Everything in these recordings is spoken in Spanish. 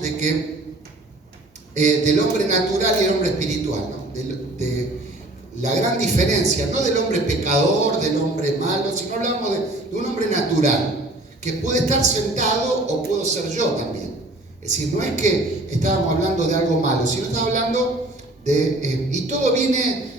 de que del hombre natural y el hombre espiritual, ¿no? De la gran diferencia, no del hombre pecador, del hombre malo, sino hablamos de un hombre natural, que puede estar sentado o puedo ser yo también. Es decir, no es que estábamos hablando de algo malo, sino estamos hablando de... y todo viene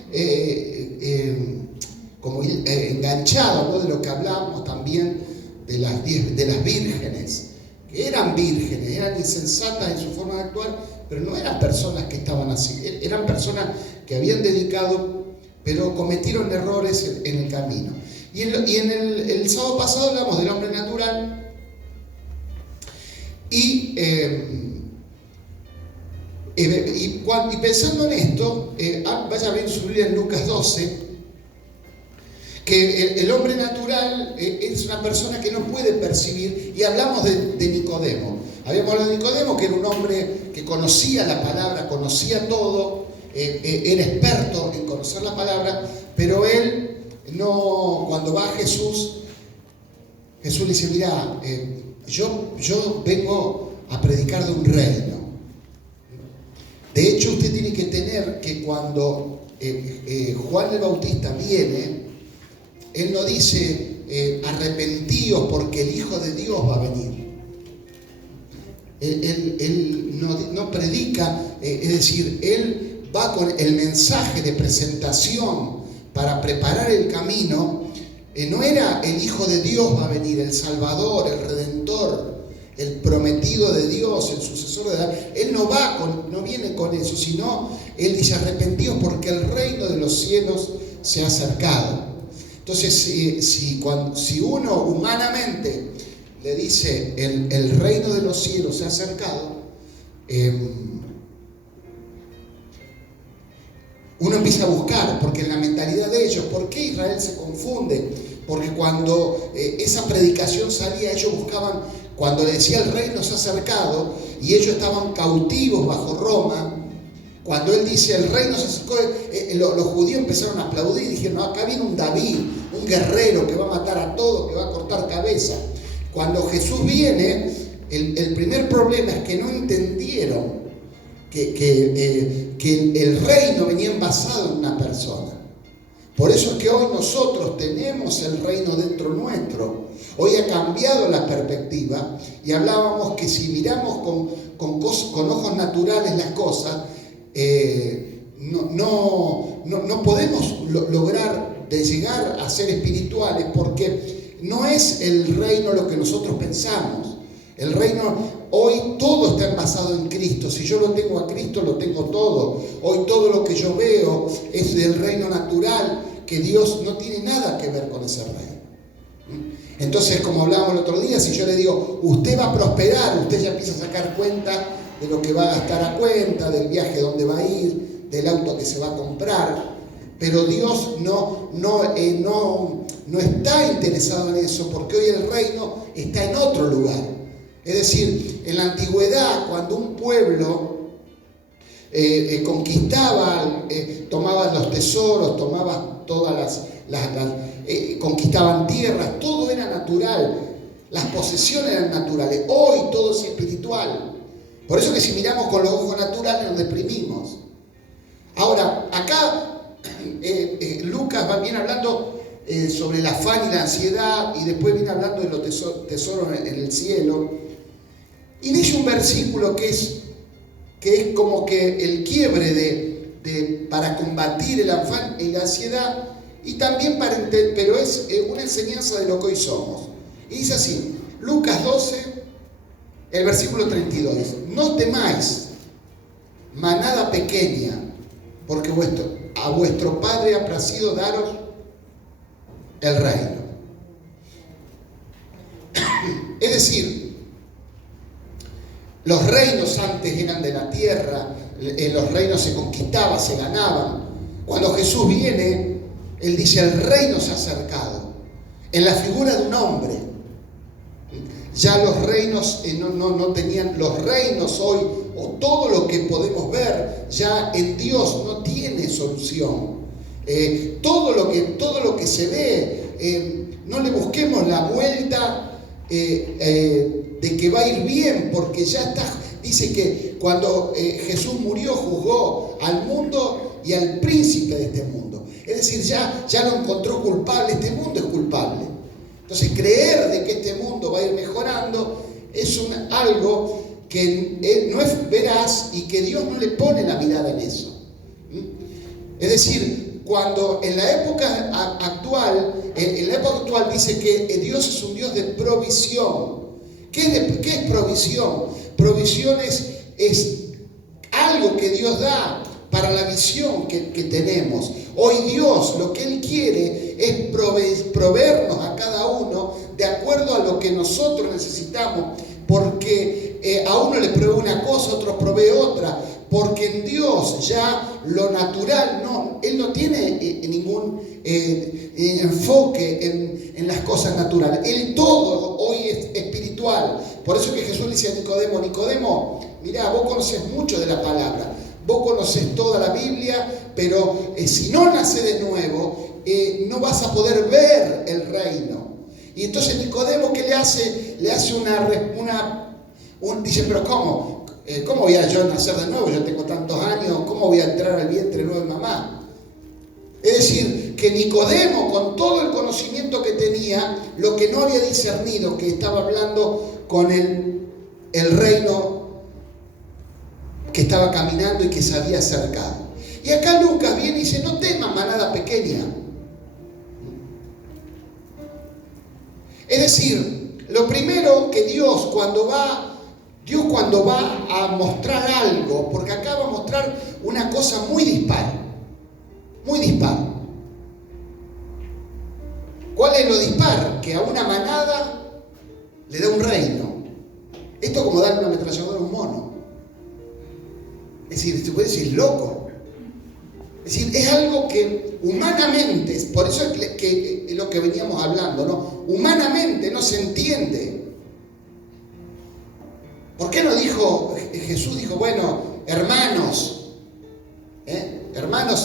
como enganchado, ¿no? De lo que hablamos también de las vírgenes, que eran vírgenes, eran insensatas en su forma de actuar, pero no eran personas que estaban así, eran personas que habían dedicado, pero cometieron errores en el camino. Y el sábado pasado hablamos del hombre natural y pensando en esto, vaya a ver su Biblia en Lucas 12, que el hombre natural es una persona que no puede percibir, y hablamos de Nicodemo. Habíamos hablado de Nicodemo, que era un hombre que conocía la palabra, conocía todo, era experto en conocer la palabra, pero él no, cuando va a Jesús le dice: mira, yo vengo a predicar de un reino. De hecho, usted tiene que tener que cuando Juan el Bautista viene, él no dice arrepentíos porque el Hijo de Dios va a venir. Él no predica, es decir, él va con el mensaje de presentación para preparar el camino. No era el Hijo de Dios va a venir, el Salvador, el Redentor, el prometido de Dios, el sucesor de David. Él no viene con eso, sino él dice: arrepentíos porque el reino de los cielos se ha acercado. Entonces, si uno humanamente le dice el reino de los cielos se ha acercado, uno empieza a buscar, porque en la mentalidad de ellos, ¿por qué Israel se confunde? Porque cuando esa predicación salía, ellos buscaban, cuando le decía el reino se ha acercado, y ellos estaban cautivos bajo Roma. Cuando él dice el reino se acercó, los judíos empezaron a aplaudir y dijeron: no, acá viene un David, un guerrero que va a matar a todos, que va a cortar cabeza. Cuando Jesús viene, el primer problema es que no entendieron que el reino venía envasado en una persona. Por eso es que hoy nosotros tenemos el reino dentro nuestro. Hoy ha cambiado la perspectiva y hablábamos que si miramos con ojos naturales las cosas, no podemos lograr de llegar a ser espirituales, porque no es el reino lo que nosotros pensamos. El reino, hoy todo está envasado en Cristo. Si yo lo tengo a Cristo, lo tengo todo. Hoy todo lo que yo veo es del reino natural, que Dios no tiene nada que ver con ese reino. Entonces, como hablábamos el otro día, si yo le digo: usted va a prosperar, usted ya empieza a sacar cuenta de lo que va a gastar a cuenta, del viaje donde va a ir, del auto que se va a comprar. Pero Dios no está interesado en eso, porque hoy el reino está en otro lugar. Es decir, en la antigüedad, cuando un pueblo conquistaba, tomaban los tesoros, tomaban todas conquistaban tierras, todo era natural, las posesiones eran naturales. Hoy todo es espiritual. Por eso que si miramos con los ojos naturales nos deprimimos. Ahora, acá Lucas viene hablando sobre el afán y la ansiedad, y después viene hablando de los tesoros en el cielo. Y dice un versículo que es como que el quiebre para combatir el afán y la ansiedad, y también pero es una enseñanza de lo que hoy somos. Y dice así, Lucas 12, el versículo 32, no temáis, manada pequeña, porque a vuestro Padre ha placido daros el reino. Es decir, los reinos antes eran de la tierra, los reinos se conquistaban, se ganaban. Cuando Jesús viene, Él dice: el reino se ha acercado, en la figura de un hombre. Ya los reinos no tenían, los reinos hoy, o todo lo que podemos ver, ya en Dios no tiene solución. Todo lo que se ve, no le busquemos la vuelta de que va a ir bien, porque ya está, dice que cuando Jesús murió, juzgó al mundo y al príncipe de este mundo. Es decir, ya lo encontró culpable, este mundo es culpable. Entonces, creer de que este mundo va a ir mejorando es algo que no es veraz y que Dios no le pone la mirada en eso. Es decir, cuando en la época actual dice que Dios es un Dios de provisión. ¿Qué es provisión? Provisión es algo que Dios da para la visión que tenemos. Hoy Dios lo que Él quiere es proveernos a cada uno de acuerdo a lo que nosotros necesitamos, porque a uno le provee una cosa, a otro provee otra, porque en Dios ya lo natural, Él no tiene ningún enfoque en las cosas naturales. Él todo hoy es espiritual. Por eso que Jesús le dice a Nicodemo, mirá, vos conocés mucho de la palabra, vos conocés toda la Biblia, pero si no naces de nuevo, no vas a poder ver el reino. Y entonces Nicodemo, ¿qué le hace? Le hace dice, pero ¿cómo? ¿Cómo voy a yo nacer de nuevo? Yo tengo tantos años, ¿cómo voy a entrar al vientre nuevo de mamá? Es decir, que Nicodemo, con todo el conocimiento que tenía, lo que no había discernido, que estaba hablando con el reino que estaba caminando y que se había acercado. Y acá Lucas viene y dice, no temas, manada pequeña. Es decir, lo primero que Dios cuando va a mostrar algo, porque acá va a mostrar una cosa muy dispar. ¿Cuál es lo dispar? Que a una manada le da un reino. Esto es como darle una ametralladora a un mono. Es decir, se puede decir loco. Es decir, es algo que humanamente, por eso es lo que veníamos hablando, ¿no? Humanamente no se entiende. ¿Por qué no dijo, Jesús dijo, bueno, hermanos,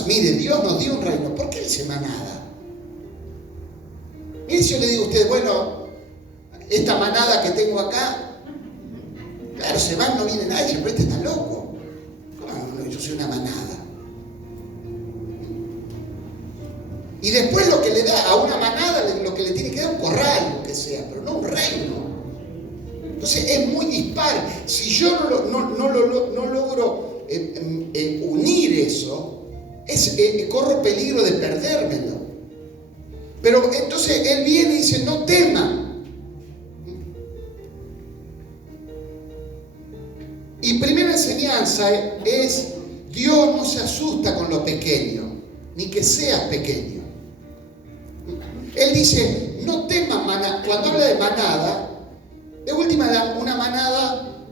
mire, Dios nos dio un reino? ¿Por qué dice manada? Mire, si yo le digo a ustedes, bueno, esta manada que tengo acá, claro, se van, no viene nadie, pero este está loco. ¿Cómo? Yo soy una manada. Y después lo que le da a una manada, lo que le tiene que dar un corral, lo que sea, pero no un reino. Entonces es muy dispar. Si yo no logro unir eso, corro peligro de perdérmelo. Pero entonces Él viene y dice, no teman. Y primera enseñanza es, Dios no se asusta con lo pequeño, ni que seas pequeño. Él dice, no temas manada. Cuando habla de manada, de última, una manada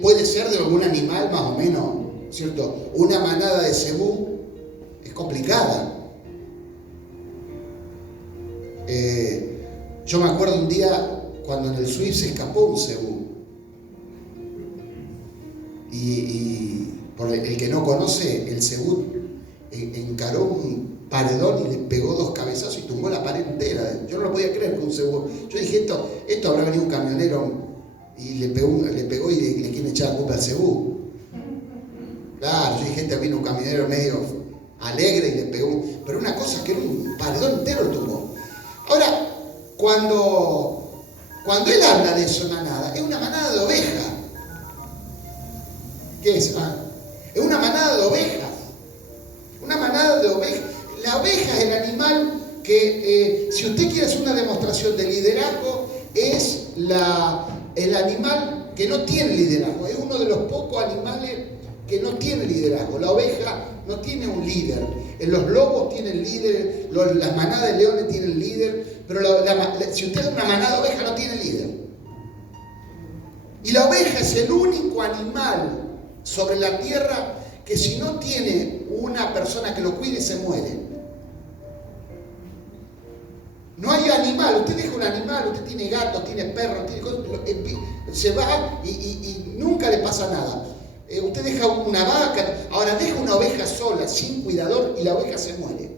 puede ser de algún animal más o menos, ¿cierto? Una manada de cebú es complicada. Yo me acuerdo un día cuando en el Swift se escapó un cebú. Y por el que no conoce, el cebú encaró un paredón y le pegó 2 cabezazos y tumbó la pared entera. Yo no lo podía creer que un cebú. Yo dije, esto habrá venido un camionero y le pegó y le quiere echar la culpa al cebú. Claro, yo dije, vino un camionero medio alegre y le pegó. Pero una cosa que era un paredón entero lo tumbó. Ahora, cuando él habla de eso, manada, es una manada de ovejas. ¿Qué es? Es una manada de ovejas. Una manada de ovejas. La oveja es el animal que, si usted quiere hacer una demostración de liderazgo, es el animal que no tiene liderazgo. Es uno de los pocos animales que no tiene liderazgo. La oveja no tiene un líder. Los lobos tienen líder, las manadas de leones tienen líder, pero si usted es una manada de oveja no tiene líder. Y la oveja es el único animal sobre la tierra que si no tiene una persona que lo cuide se muere. No hay animal, usted deja un animal, usted tiene gatos, tiene perros, tiene cosas, se va y nunca le pasa nada. Usted deja una vaca, ahora deja una oveja sola, sin cuidador, y la oveja se muere.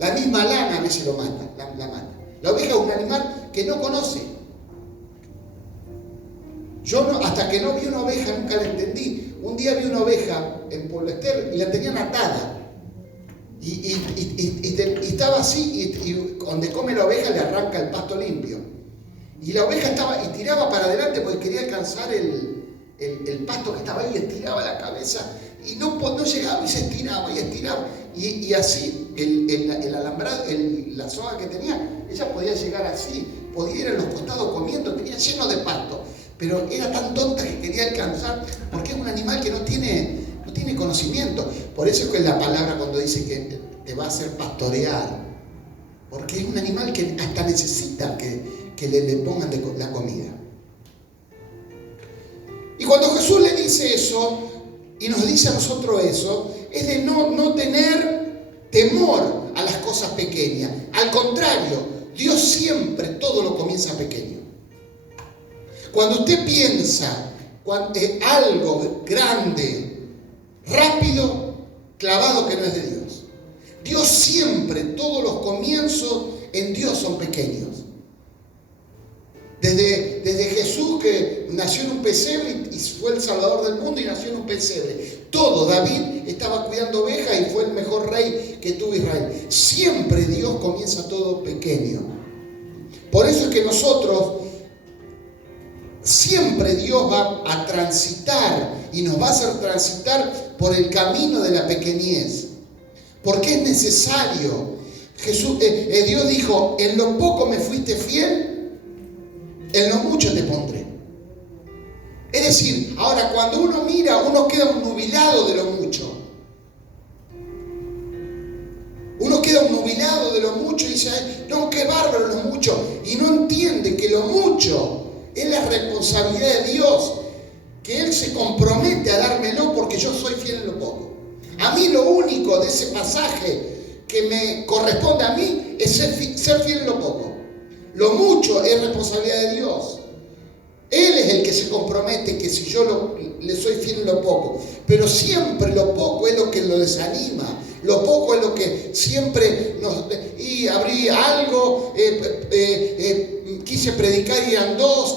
La misma lana a veces lo mata, la mata. La oveja es un animal que no conoce. Yo no, hasta que no vi una oveja nunca la entendí. Un día vi una oveja en Pueblo Ester y la tenían atada. Y estaba así, y donde come la oveja le arranca el pasto limpio. Y la oveja estaba y tiraba para adelante porque quería alcanzar el pasto que estaba ahí, y estiraba la cabeza y no llegaba, y se estiraba y estiraba. Y así, el alambrado, la soga que tenía, ella podía llegar así, podía ir a los costados comiendo, tenía lleno de pasto. Pero era tan tonta que quería alcanzar, porque es un animal que no tiene conocimiento. Por eso es que la palabra cuando dice que te va a hacer pastorear, porque es un animal que hasta necesita que le pongan la comida. Y cuando Jesús le dice eso, y nos dice a nosotros eso, es de no tener temor a las cosas pequeñas. Al contrario, Dios siempre todo lo comienza pequeño. Cuando usted piensa algo grande, rápido, clavado que no es de Dios. Dios siempre, todos los comienzos en Dios son pequeños. Desde Jesús, que nació en un pesebre y fue el Salvador del mundo y nació en un pesebre. Todo, David estaba cuidando ovejas y fue el mejor rey que tuvo Israel. Siempre Dios comienza todo pequeño. Por eso es que nosotros, siempre Dios va a transitar y nos va a hacer transitar por el camino de la pequeñez. Porque es necesario. Dios dijo, en lo poco me fuiste fiel, en lo mucho te pondré. Es decir, ahora cuando uno mira, uno queda obnubilado de lo mucho. Uno queda obnubilado de lo mucho y dice, ay, no, qué bárbaro lo mucho. Y no entiende que lo mucho es la responsabilidad de Dios, que Él se compromete a dármelo porque yo soy fiel en lo poco. A mí lo único de ese pasaje que me corresponde a mí es ser fiel en lo poco. Lo mucho es responsabilidad de Dios. Él es el que se compromete que si yo le soy fiel en lo poco. Pero siempre lo poco es lo que lo desanima. Lo poco es lo que siempre y abrí algo, quise predicar y eran dos,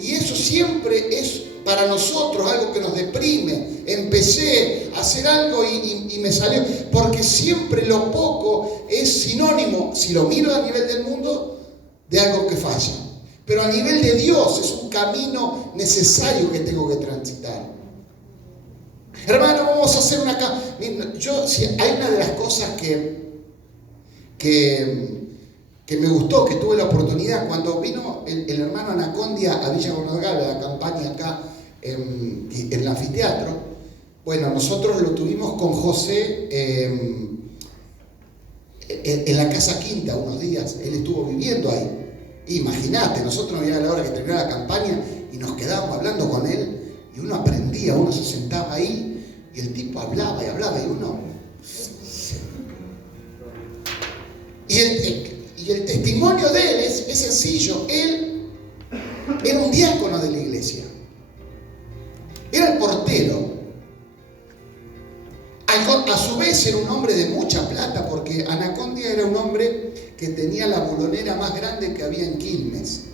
y eso siempre es para nosotros algo que nos deprime. Empecé a hacer algo y me salió, porque siempre lo poco es sinónimo, si lo miro a nivel del mundo, de algo que falla. Pero a nivel de Dios es un camino necesario que tengo que transitar. Hermano, vamos a hacer hay una de las cosas que me gustó, que tuve la oportunidad, cuando vino el hermano Anacondia a Villa Gobernador, a la campaña acá en el anfiteatro. Bueno, nosotros lo tuvimos con José en la Casa Quinta unos días. Él estuvo viviendo ahí. Imagínate, nosotros nos llegaba la hora que terminaba la campaña y nos quedábamos hablando con él, y uno aprendía, uno se sentaba ahí y el tipo hablaba y hablaba y uno... Y el testimonio de él es sencillo. Él era un diácono de la iglesia, era el portero. A su vez era un hombre de mucha plata, porque Anacondia era un hombre que tenía la bulonera más grande que había en Quilmes,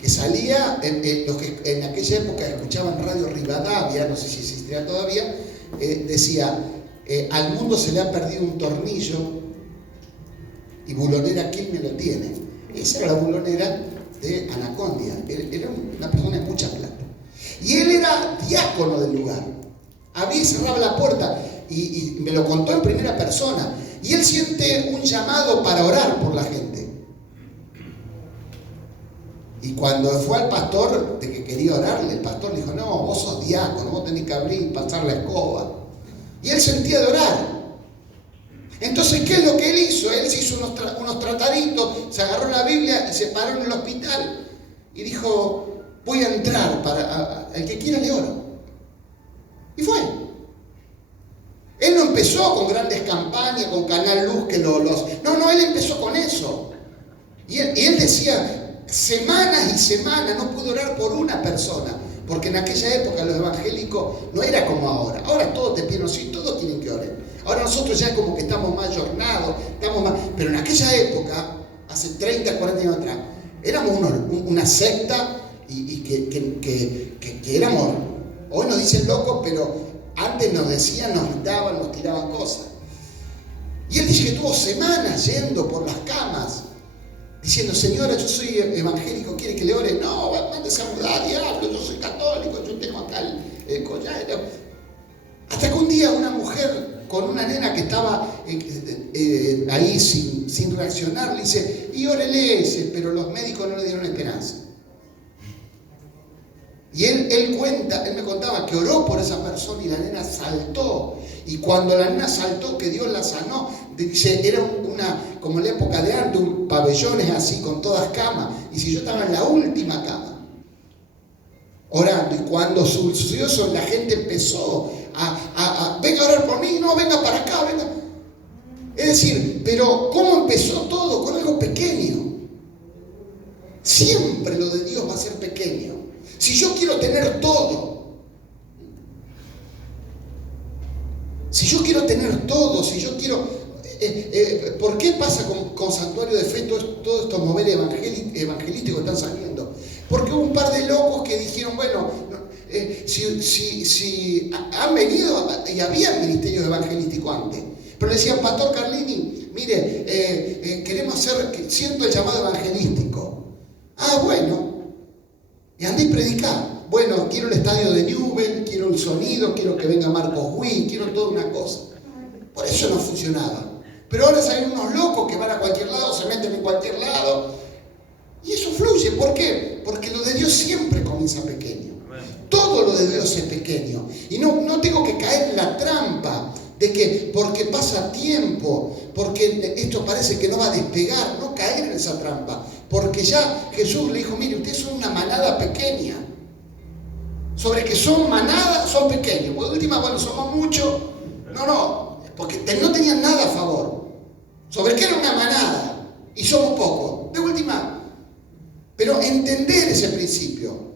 que salía, los que en aquella época escuchaban Radio Rivadavia, no sé si existía todavía, decía, al mundo se le ha perdido un tornillo y bulonera Quilmes lo tiene. Esa era la bulonera de Anacondia. Era una persona de mucha plata. Y él era diácono del lugar. Abría y cerraba la puerta, y me lo contó en primera persona. Y él siente un llamado para orar por la gente. Y cuando fue al pastor de que quería orarle, el pastor le dijo, no, vos sos diácono, vos tenés que abrir y pasar la escoba. Y él sentía de orar. Entonces, ¿qué es lo que él hizo? Él se hizo unos trataditos, se agarró la Biblia y se paró en el hospital y dijo, voy a entrar, el que quiera le oro. Y fue. Él no empezó con grandes campañas, con Canal Luz que No, él empezó con eso. Y él decía, semanas y semanas no pudo orar por una persona. Porque en aquella época los evangélicos no era como ahora. Ahora todos te piden, sí, todos quieren que oren. Ahora nosotros ya como que estamos más jornados, pero en aquella época, hace 30, 40 años atrás, éramos una secta y que éramos, hoy nos dicen locos, pero antes nos decían, nos gritaban, nos tiraban cosas. Y él dice que tuvo semanas yendo por las camas, diciendo: señora, yo soy evangélico, ¿quiere que le ore? No, mándese a mudar, diablo, yo soy católico, yo tengo acá el collar. Hasta que un día una mujer con una nena que estaba ahí sin reaccionar, le dice: y órele, pero los médicos no le dieron esperanza. Y él me contaba que oró por esa persona y la nena saltó. Y cuando la nena saltó, que Dios la sanó, dice, era como en la época de antes, pabellones así, con todas camas. Y si yo estaba en la última cama, orando. Y cuando sucedió eso, la gente empezó venga a orar por mí, no, venga para acá, venga. Es decir, pero ¿cómo empezó todo? Con algo pequeño. Siempre lo de Dios va a ser pequeño. Si yo quiero tener todo, si yo quiero, ¿por qué pasa con Santuario de Fe todos estos moveres evangelísticos están saliendo? Porque hubo un par de locos que dijeron, bueno, si han venido y habían ministerios evangelísticos antes, pero le decían: Pastor Carlini, mire, siento el llamado evangelístico. Bueno. Y andé a predicar. Bueno, quiero el estadio de Newell, quiero el sonido, quiero que venga Marcos Witt, quiero toda una cosa. Por eso no funcionaba. Pero ahora salen unos locos que van a cualquier lado, se meten en cualquier lado. Y eso fluye. ¿Por qué? Porque lo de Dios siempre comienza pequeño. Todo lo de Dios es pequeño. Y no tengo que caer en la trampa de que porque pasa tiempo, porque esto parece que no va a despegar, no caer en esa trampa. Porque ya Jesús le dijo: mire, ustedes son una manada pequeña. Sobre que son manada, son pequeños. Por última, bueno, somos muchos. No, porque no tenían nada a favor. Sobre que era una manada y somos pocos. De última, pero entender ese principio.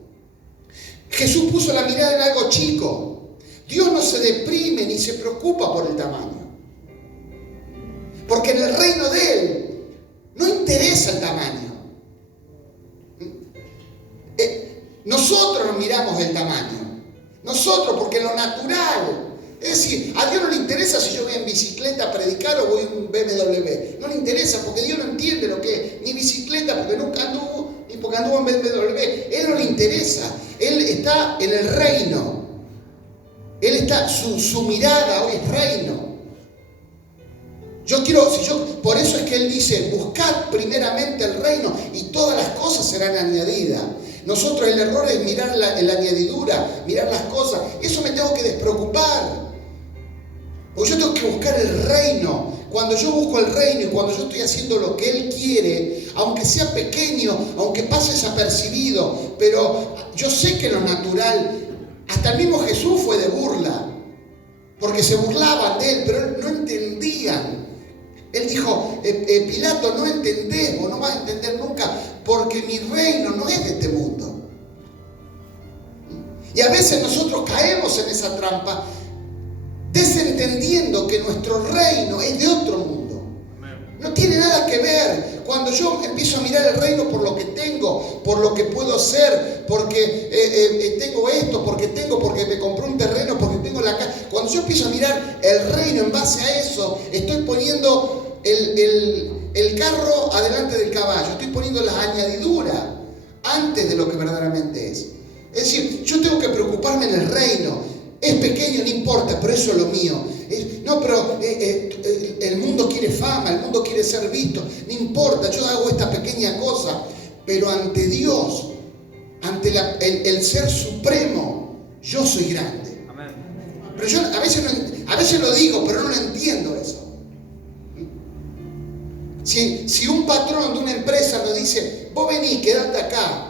Jesús puso la mirada en algo chico. Dios no se deprime ni se preocupa por el tamaño. Porque en el reino de Él no interesa el tamaño. Nosotros nos miramos el tamaño. Nosotros, porque lo natural. Es decir, a Dios no le interesa si yo voy en bicicleta a predicar o voy en un BMW. No le interesa, porque Dios no entiende lo que es ni bicicleta, porque nunca anduvo, ni porque anduvo en BMW. Él no le interesa. Él está en el reino. Él está, su mirada hoy es reino. Por eso es que Él dice: buscad primeramente el reino y todas las cosas serán añadidas. Nosotros el error es mirar la añadidura, mirar las cosas. Eso me tengo que despreocupar. Porque yo tengo que buscar el reino. Cuando yo busco el reino y cuando yo estoy haciendo lo que Él quiere, aunque sea pequeño, aunque pase desapercibido, pero yo sé que lo natural, hasta el mismo Jesús fue de burla, porque se burlaban de Él, pero no entendían. Él dijo: Pilato, no entendés, vos no vas a entender nunca, porque mi reino no es de este mundo. Y a veces nosotros caemos en esa trampa, desentendiendo que nuestro reino es de otro mundo. No tiene nada que ver. Cuando yo empiezo a mirar el reino por lo que tengo, por lo que puedo hacer, porque tengo esto, porque me compré un terreno, porque tengo la casa. Cuando yo empiezo a mirar el reino en base a eso, estoy poniendo el carro adelante del caballo, estoy poniendo las añadiduras antes de lo que verdaderamente es. Es decir, yo tengo que preocuparme en el reino. Es pequeño, no importa, pero eso es lo mío. El mundo quiere fama, el mundo quiere ser visto. No importa, yo hago esta pequeña cosa, pero ante Dios, ante el Ser Supremo, yo soy grande. Amén. Pero yo a veces lo digo, pero no lo entiendo eso. Si un patrón de una empresa me dice: vos venís, quedate acá,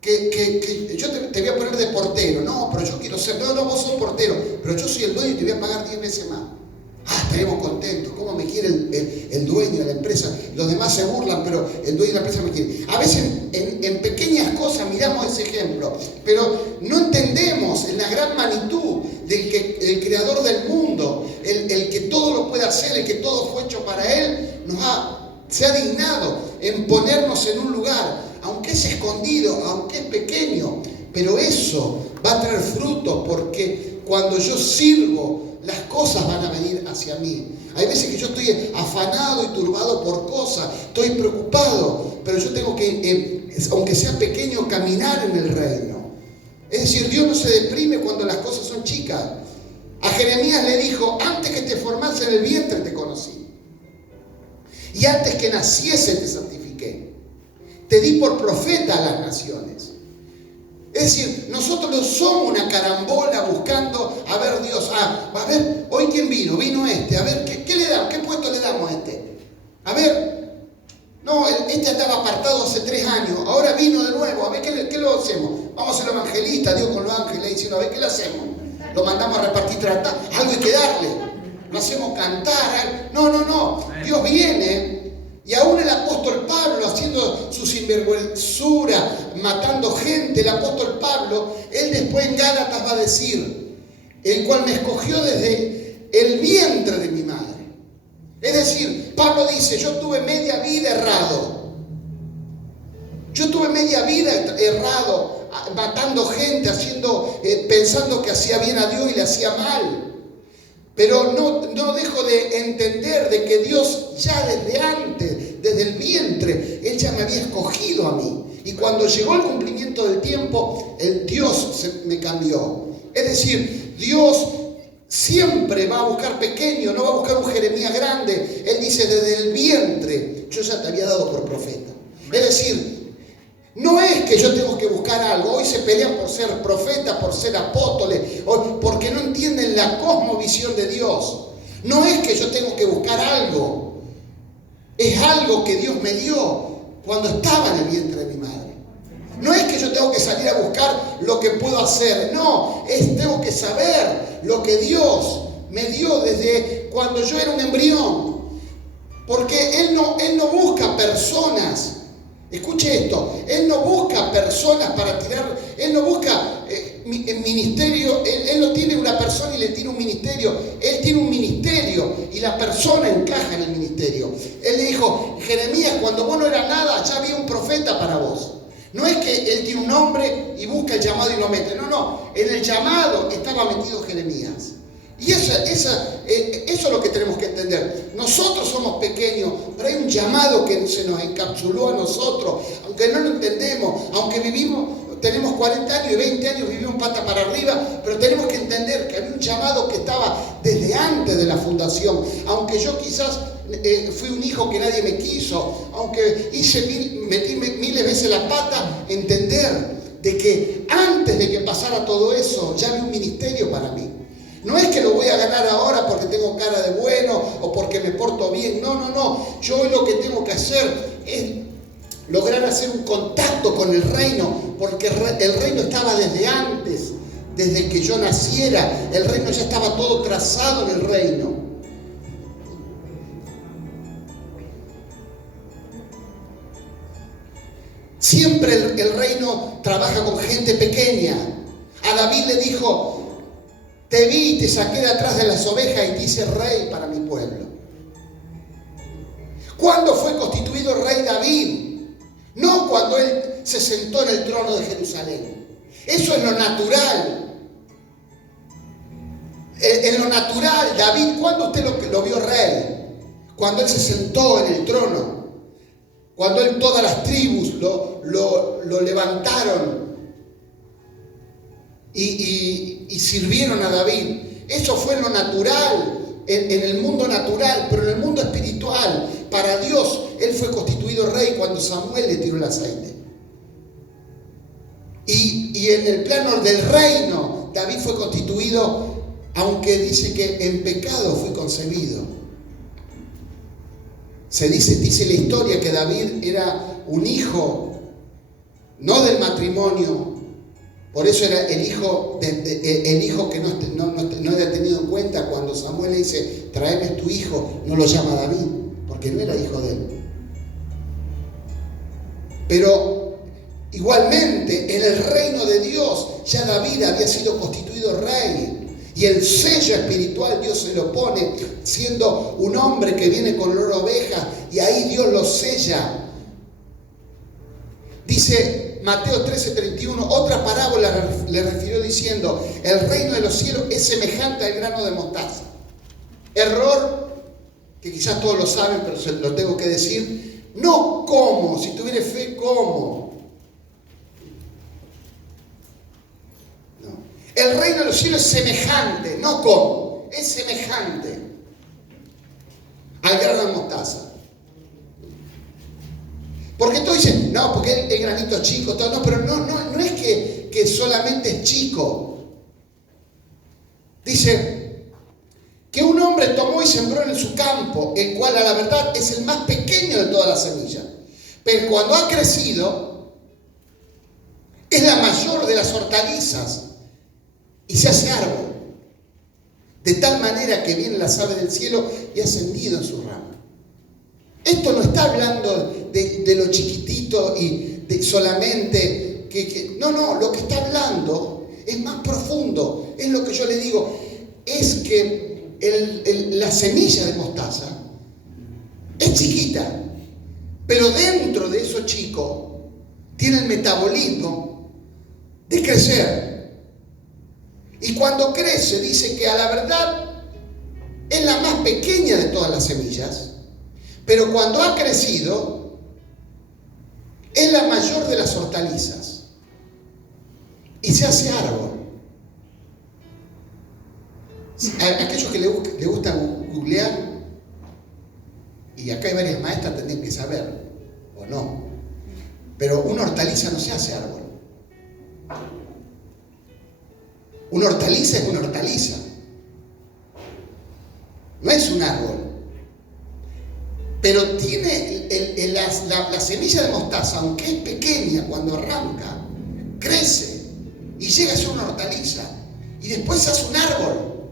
que yo te voy a poner de portero. No, pero yo quiero ser, no, vos sos portero, pero yo soy el dueño y te voy a pagar 10 veces más. Estaremos contentos. ¿Cómo me quiere el dueño de la empresa? Los demás se burlan, pero el dueño de la empresa me quiere. A veces en pequeñas cosas miramos ese ejemplo, pero no entendemos en la gran magnitud del que el creador del mundo, el que todo lo puede hacer, el que todo fue hecho para Él, se ha dignado en ponernos en un lugar. aunque es escondido, aunque es pequeño, pero eso va a traer fruto, porque cuando yo sirvo, las cosas van a venir hacia mí. Hay veces que yo estoy afanado y turbado por cosas, estoy preocupado, pero yo tengo que, aunque sea pequeño, caminar en el reino. Es decir, Dios no se deprime cuando las cosas son chicas. A Jeremías le dijo: antes que te formase en el vientre te conocí, y antes que naciese te santifiqué, te di por profeta a las naciones. Es decir, nosotros no somos una carambola buscando, a ver, Dios, a ver, hoy quién vino, a ver, ¿qué le damos? ¿Qué puesto le damos a este? A ver, no, este estaba apartado hace 3 años, ahora vino de nuevo, a ver, ¿qué lo hacemos? Vamos a ser evangelistas, Dios con los ángeles diciendo: a ver, ¿qué le hacemos? Lo mandamos a repartir trata, algo hay que darle, lo hacemos cantar, no, Dios viene. Y aún el apóstol Pablo, haciendo su sinvergüenzura, matando gente, el apóstol Pablo, él después en Gálatas va a decir: el cual me escogió desde el vientre de mi madre. Es decir, Pablo dice: yo tuve media vida errado. Yo tuve media vida errado, matando gente, pensando que hacía bien a Dios y le hacía mal. Pero no dejo de entender de que Dios ya desde antes, desde el vientre, Él ya me había escogido a mí. Y cuando llegó el cumplimiento del tiempo, Dios me cambió. Es decir, Dios siempre va a buscar pequeño, no va a buscar un Jeremías grande. Él dice: desde el vientre yo ya te había dado por profeta. Es decir, no es que yo tengo que buscar algo. Hoy se pelean por ser profetas, por ser apóstoles, porque no entienden la cosmovisión de Dios. No es que yo tengo que buscar algo. Es algo que Dios me dio cuando estaba en el vientre de mi madre. No es que yo tengo que salir a buscar lo que puedo hacer. No, tengo que saber lo que Dios me dio desde cuando yo era un embrión. Porque Él no busca personas. Escuche esto: Él no busca personas para tirar, Él no busca ministerio, él no tiene una persona y le tiene un ministerio, Él tiene un ministerio y la persona encaja en el ministerio. Él le dijo: Jeremías, cuando vos no eras nada, ya había un profeta para vos. No es que Él tiene un nombre y busca el llamado y lo mete, no, en el llamado estaba metido Jeremías. Y eso es lo que tenemos que entender. Nosotros somos pequeños, pero hay un llamado que se nos encapsuló a nosotros, aunque no lo entendemos, aunque tenemos 40 años y 20 años, vivimos pata para arriba, pero tenemos que entender que había un llamado que estaba desde antes de la fundación. Aunque yo quizás fui un hijo que nadie me quiso, aunque metí miles veces la pata, entender de que antes de que pasara todo eso, ya había un ministerio para mí. No es que lo voy a ganar ahora porque tengo cara de bueno o porque me porto bien. No. Yo hoy lo que tengo que hacer es lograr hacer un contacto con el reino, porque el reino estaba desde antes, desde que yo naciera. El reino ya estaba todo trazado en el reino. Siempre el reino trabaja con gente pequeña. A David le dijo: te vi y te saqué de atrás de las ovejas y te hice rey para mi pueblo. ¿Cuándo fue constituido rey David? No cuando él se sentó en el trono de Jerusalén. Eso es lo natural. En lo natural, David, ¿cuándo usted lo vio rey? Cuando él se sentó en el trono. Cuando todas las tribus lo levantaron y sirvieron a David. Eso fue lo natural, en el mundo natural, pero en el mundo espiritual, para Dios, Él fue constituido rey cuando Samuel le tiró el aceite. Y en el plano del reino, David fue constituido, aunque dice que en pecado fue concebido. Dice la historia que David era un hijo, no del matrimonio. Por eso era el hijo que no era tenido en cuenta cuando Samuel le dice: tráeme tu hijo, no lo llama David, porque no era hijo de él. Pero igualmente en el reino de Dios ya David había sido constituido rey. Y el sello espiritual Dios se lo pone siendo un hombre que viene con olor a oveja, y ahí Dios lo sella. Dice Mateo 13:31, otra parábola le refirió diciendo, el reino de los cielos es semejante al grano de mostaza. Error, que quizás todos lo saben, pero se lo tengo que decir. No como, si tuviera fe, como. No. El reino de los cielos es semejante, no como, es semejante al grano de mostaza. Porque todos dicen, no, porque el granito es chico, todo, no, pero no es que solamente es chico. Dice que un hombre tomó y sembró en su campo, el cual a la verdad es el más pequeño de todas las semillas. Pero cuando ha crecido, es la mayor de las hortalizas y se hace árbol. De tal manera que vienen las aves del cielo y ha ascendido en su rama. Esto no está hablando de lo chiquitito y de solamente no, lo que está hablando es más profundo. Es lo que yo le digo, es que la semilla de mostaza es chiquita, pero dentro de eso chico tiene el metabolismo de crecer. Y cuando crece, dice que a la verdad es la más pequeña de todas las semillas. Pero cuando ha crecido, es la mayor de las hortalizas y se hace árbol. A aquellos que les gusta googlear, y acá hay varias maestras, tendrían que saber, o no, pero una hortaliza no se hace árbol. Una hortaliza es una hortaliza, no es un árbol. Pero tiene la semilla de mostaza, aunque es pequeña, cuando arranca, crece y llega a ser una hortaliza y después se hace un árbol.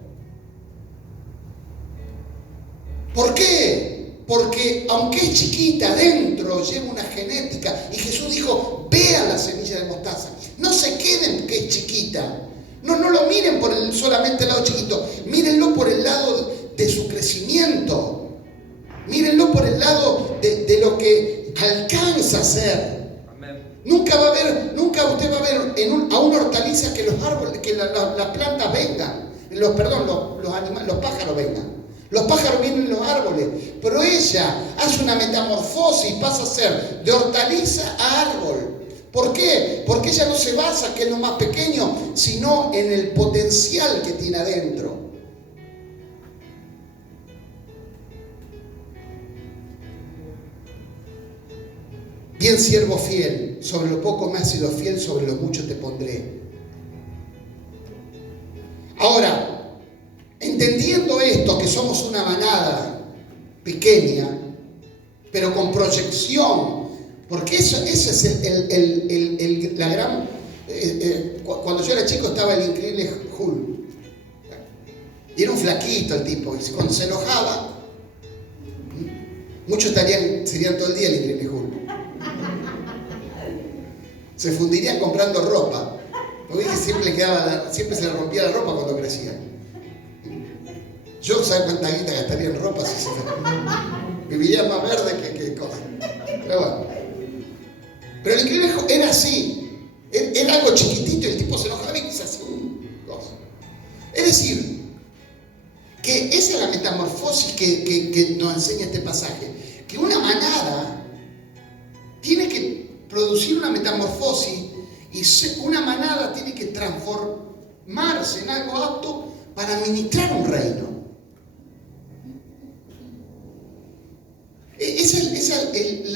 ¿Por qué? Porque aunque es chiquita, dentro lleva una genética. Y Jesús dijo, vean la semilla de mostaza, no se queden que es chiquita. No lo miren por solamente el lado chiquito, mírenlo por el lado de su crecimiento. Mírenlo por el lado de lo que alcanza a ser. Amén. Nunca usted va a ver a una hortaliza que los árboles, que las plantas vengan, los pájaros vengan. Los pájaros vienen en los árboles, pero ella hace una metamorfosis, pasa a ser de hortaliza a árbol. ¿Por qué? Porque ella no se basa, que es lo más pequeño, sino en el potencial que tiene adentro. Bien, siervo fiel, sobre lo poco me has sido fiel, sobre lo mucho te pondré. Ahora, entendiendo esto, que somos una manada pequeña, pero con proyección, porque ese es la gran... cuando yo era chico estaba el increíble Hulk, y era un flaquito el tipo, y cuando se enojaba, muchos serían todo el día el increíble Hulk. Se fundirían comprando ropa, porque siempre se le rompía la ropa cuando crecía. Yo no sé cuánta guita gastaría en ropa si viviría más verde que cosas. Pero bueno. Pero el increíble era así. Era algo chiquitito y el tipo se enojaba y se hacía un cosa. Es decir, que esa es la metamorfosis que nos enseña este pasaje. Que una manada tiene que producir una metamorfosis y una manada tiene que transformarse en algo apto para administrar un reino. Esa es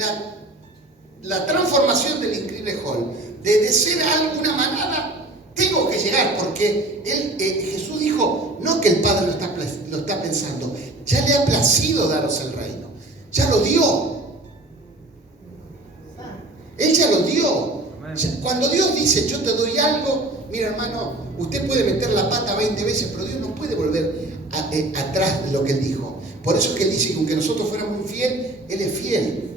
la transformación del increíble Hulk. De ser alguna manada, tengo que llegar, porque Jesús dijo, no que el Padre lo está pensando, ya le ha placido daros el reino, ya lo dio. Él ya lo dio. Cuando Dios dice, yo te doy algo, mira hermano, usted puede meter la pata 20 veces, pero Dios no puede volver atrás de lo que Él dijo. Por eso es que Él dice que aunque nosotros fuéramos infieles, Él es fiel.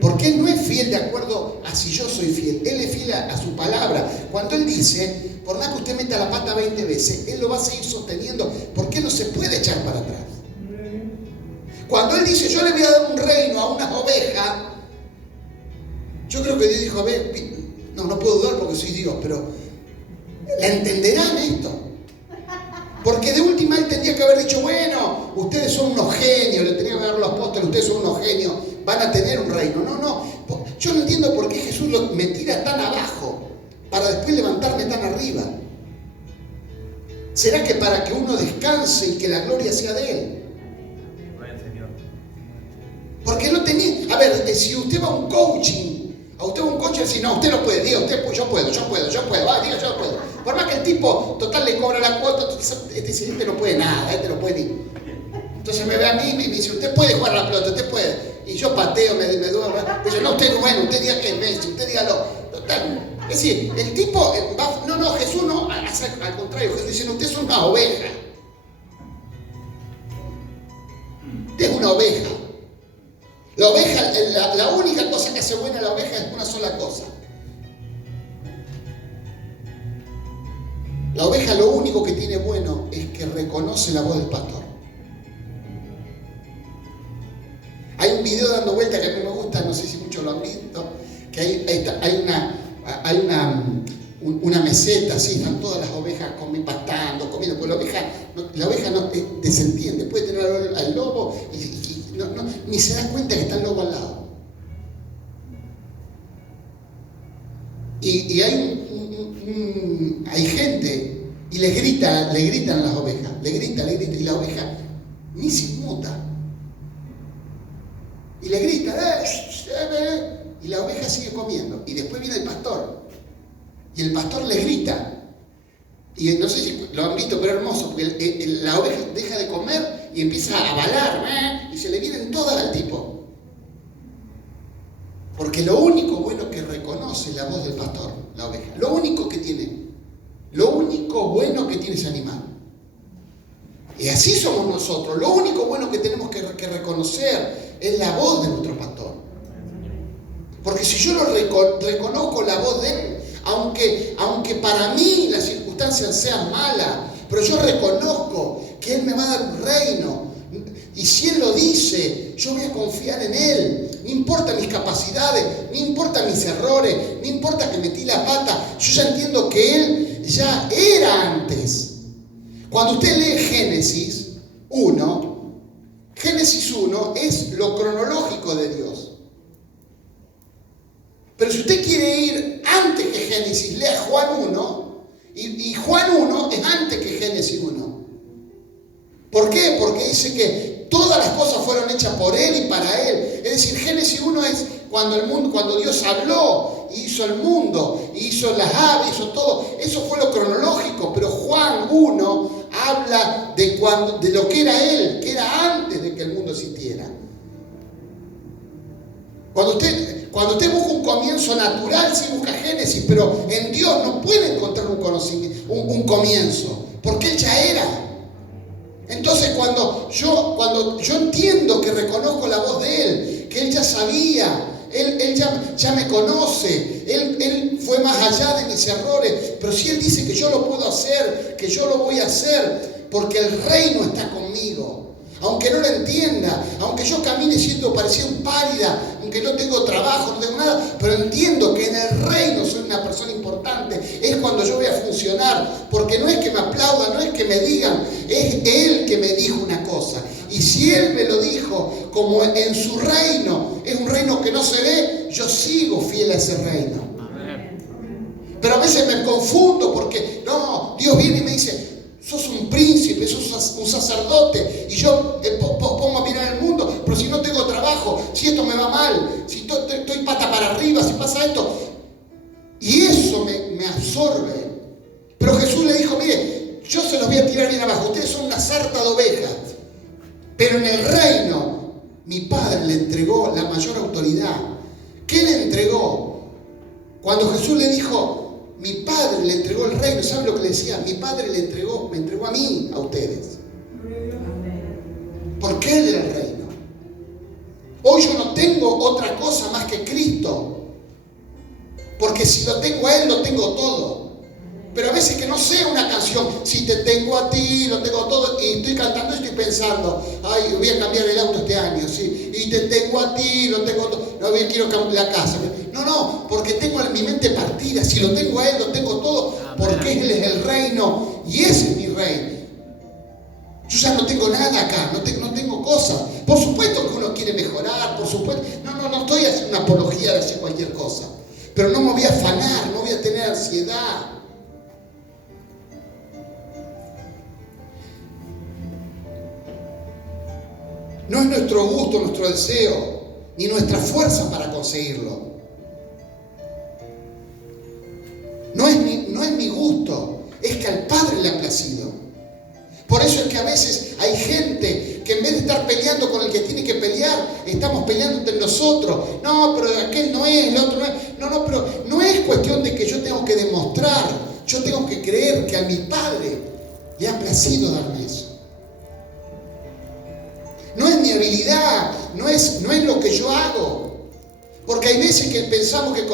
Porque Él no es fiel de acuerdo a si yo soy fiel. Él es fiel a su palabra. Cuando Él dice, por más que usted meta la pata 20 veces, Él lo va a seguir sosteniendo, porque Él no se puede echar para atrás. Cuando Él dice, yo le voy a dar un reino a unas ovejas, Yo creo que Dios dijo, a ver, no puedo dudar porque soy Dios, pero ¿la entenderán esto? Porque de última él tendría que haber dicho, bueno, ustedes son unos genios, le tenían que dar los apóstoles, ustedes son unos genios, van a tener un reino. No, yo no entiendo por qué Jesús me tira tan abajo para después levantarme tan arriba. ¿Será que para que uno descanse y que la gloria sea de Él? Porque no tenía... A ver, si usted va a un coaching, a usted va a un coach y dice, no, usted no puede, diga, yo puedo, diga, yo puedo. Por más que el tipo, total, le cobra la cuota, este no puede nada, este no puede ni... Entonces me ve a mí y me dice, usted puede jugar la pelota, usted puede. Y yo pateo, me duele. Dice, no, usted, bueno, usted diga que es Messi, usted dígalo. Total. Es decir, el tipo, Jesús no, al contrario, Jesús dice, usted es una oveja. Usted es una oveja. La oveja, la única cosa que hace buena a la oveja es una sola cosa. La oveja lo único que tiene bueno es que reconoce la voz del pastor. Hay un video dando vuelta que a mí me gusta, no sé si muchos lo han visto, que hay una meseta, así, están todas las ovejas pastando, comiendo, pues la oveja no desentiende, puede tener al lobo y ni se da cuenta que está el lobo al lado. Y hay gente y le gritan a las ovejas, le gritan, y la oveja ni se inmuta. Y le grita, y la oveja sigue comiendo. Y después viene el pastor. Y el pastor le grita. Y no sé si lo han visto, pero hermoso, porque la oveja deja de comer y empieza a balar, y se le vienen todas al tipo. Porque lo único bueno que reconoce la voz del pastor, la oveja, lo único bueno que tiene ese animal. Y así somos nosotros. Lo único bueno que tenemos que reconocer es la voz de nuestro pastor. Porque si yo reconozco la voz de él, aunque para mí las circunstancias sean malas, pero yo reconozco que él me va a dar un reino. Y si él lo dice, yo voy a confiar en él. No importa mis capacidades, no importa mis errores, no importa que metí la pata. Yo ya entiendo que él ya era antes. Cuando usted lee Génesis 1 es lo cronológico de Dios. Pero si usted quiere ir antes que Génesis, lea Juan 1, y Juan 1 es antes que Génesis 1. ¿Por qué? Porque dice que todas las cosas fueron hechas por Él y para Él. Es decir, Génesis 1 es cuando Dios habló y hizo el mundo, y hizo las aves, hizo todo. Eso fue lo cronológico, pero Juan 1 habla de lo que era Él, que era antes de que el mundo existiera. Cuando usted busca un comienzo natural, sí busca Génesis, pero en Dios no puede encontrar un comienzo, porque Él ya era. Entonces cuando yo entiendo que reconozco la voz de Él, que Él ya sabía, Él ya me conoce, Él fue más allá de mis errores, pero si Él dice que yo lo puedo hacer, que yo lo voy a hacer, porque el reino está conmigo. Aunque no lo entienda, aunque yo camine siendo parecida un pálida, aunque no tengo trabajo, no tengo nada, pero entiendo que en el reino soy una persona importante, es cuando yo voy a funcionar, porque no es que me aplaudan, no es que me digan, es Él que me dijo una cosa. Y si Él me lo dijo, como en su reino, es un reino que no se ve, yo sigo fiel a ese reino. Pero a veces me confundo porque, no, Dios viene y me dice, sos un príncipe, sos un sacerdote, y yo pongo a mirar el mundo, pero si no tengo trabajo, si esto me va mal, si estoy pata para arriba, si pasa esto, y eso me absorbe. Pero Jesús le dijo, mire, yo se los voy a tirar bien abajo, ustedes son una sarta de ovejas, pero en el reino mi Padre le entregó la mayor autoridad. ¿Qué le entregó? Cuando Jesús le dijo, mi Padre le entregó el reino, ¿sabe lo que le decía? Mi Padre me entregó a mí, a ustedes. Porque Él era el reino. Hoy yo no tengo otra cosa más que Cristo. Porque si lo tengo a Él, lo tengo todo. Pero a veces que no sea una canción, si te tengo a ti, lo tengo todo, y estoy cantando y estoy pensando, ay, voy a cambiar el auto este año, sí, y te tengo a ti, lo tengo todo, no, quiero cambiar la casa. No, porque tengo en mi mente partida. Si lo tengo a Él, lo tengo todo, porque Él es el reino y ese es mi rey. Yo ya no tengo nada acá, no tengo cosas. Por supuesto que uno quiere mejorar, por supuesto. No estoy haciendo una apología de hacer cualquier cosa. Pero no me voy a afanar, no voy a tener ansiedad. No es nuestro gusto, nuestro deseo, ni nuestra fuerza para conseguirlo. No es mi gusto, es que al Padre le ha placido. Por eso es que a veces hay gente que en vez de estar peleando con el que tiene que pelear, estamos peleando entre nosotros. No, pero aquel no es, el otro no es. No, pero no es cuestión de que yo tengo que demostrar. Yo tengo que creer que a mi Padre le ha placido darme eso. No es mi habilidad, no es lo que yo hago. Porque hay veces que pensamos que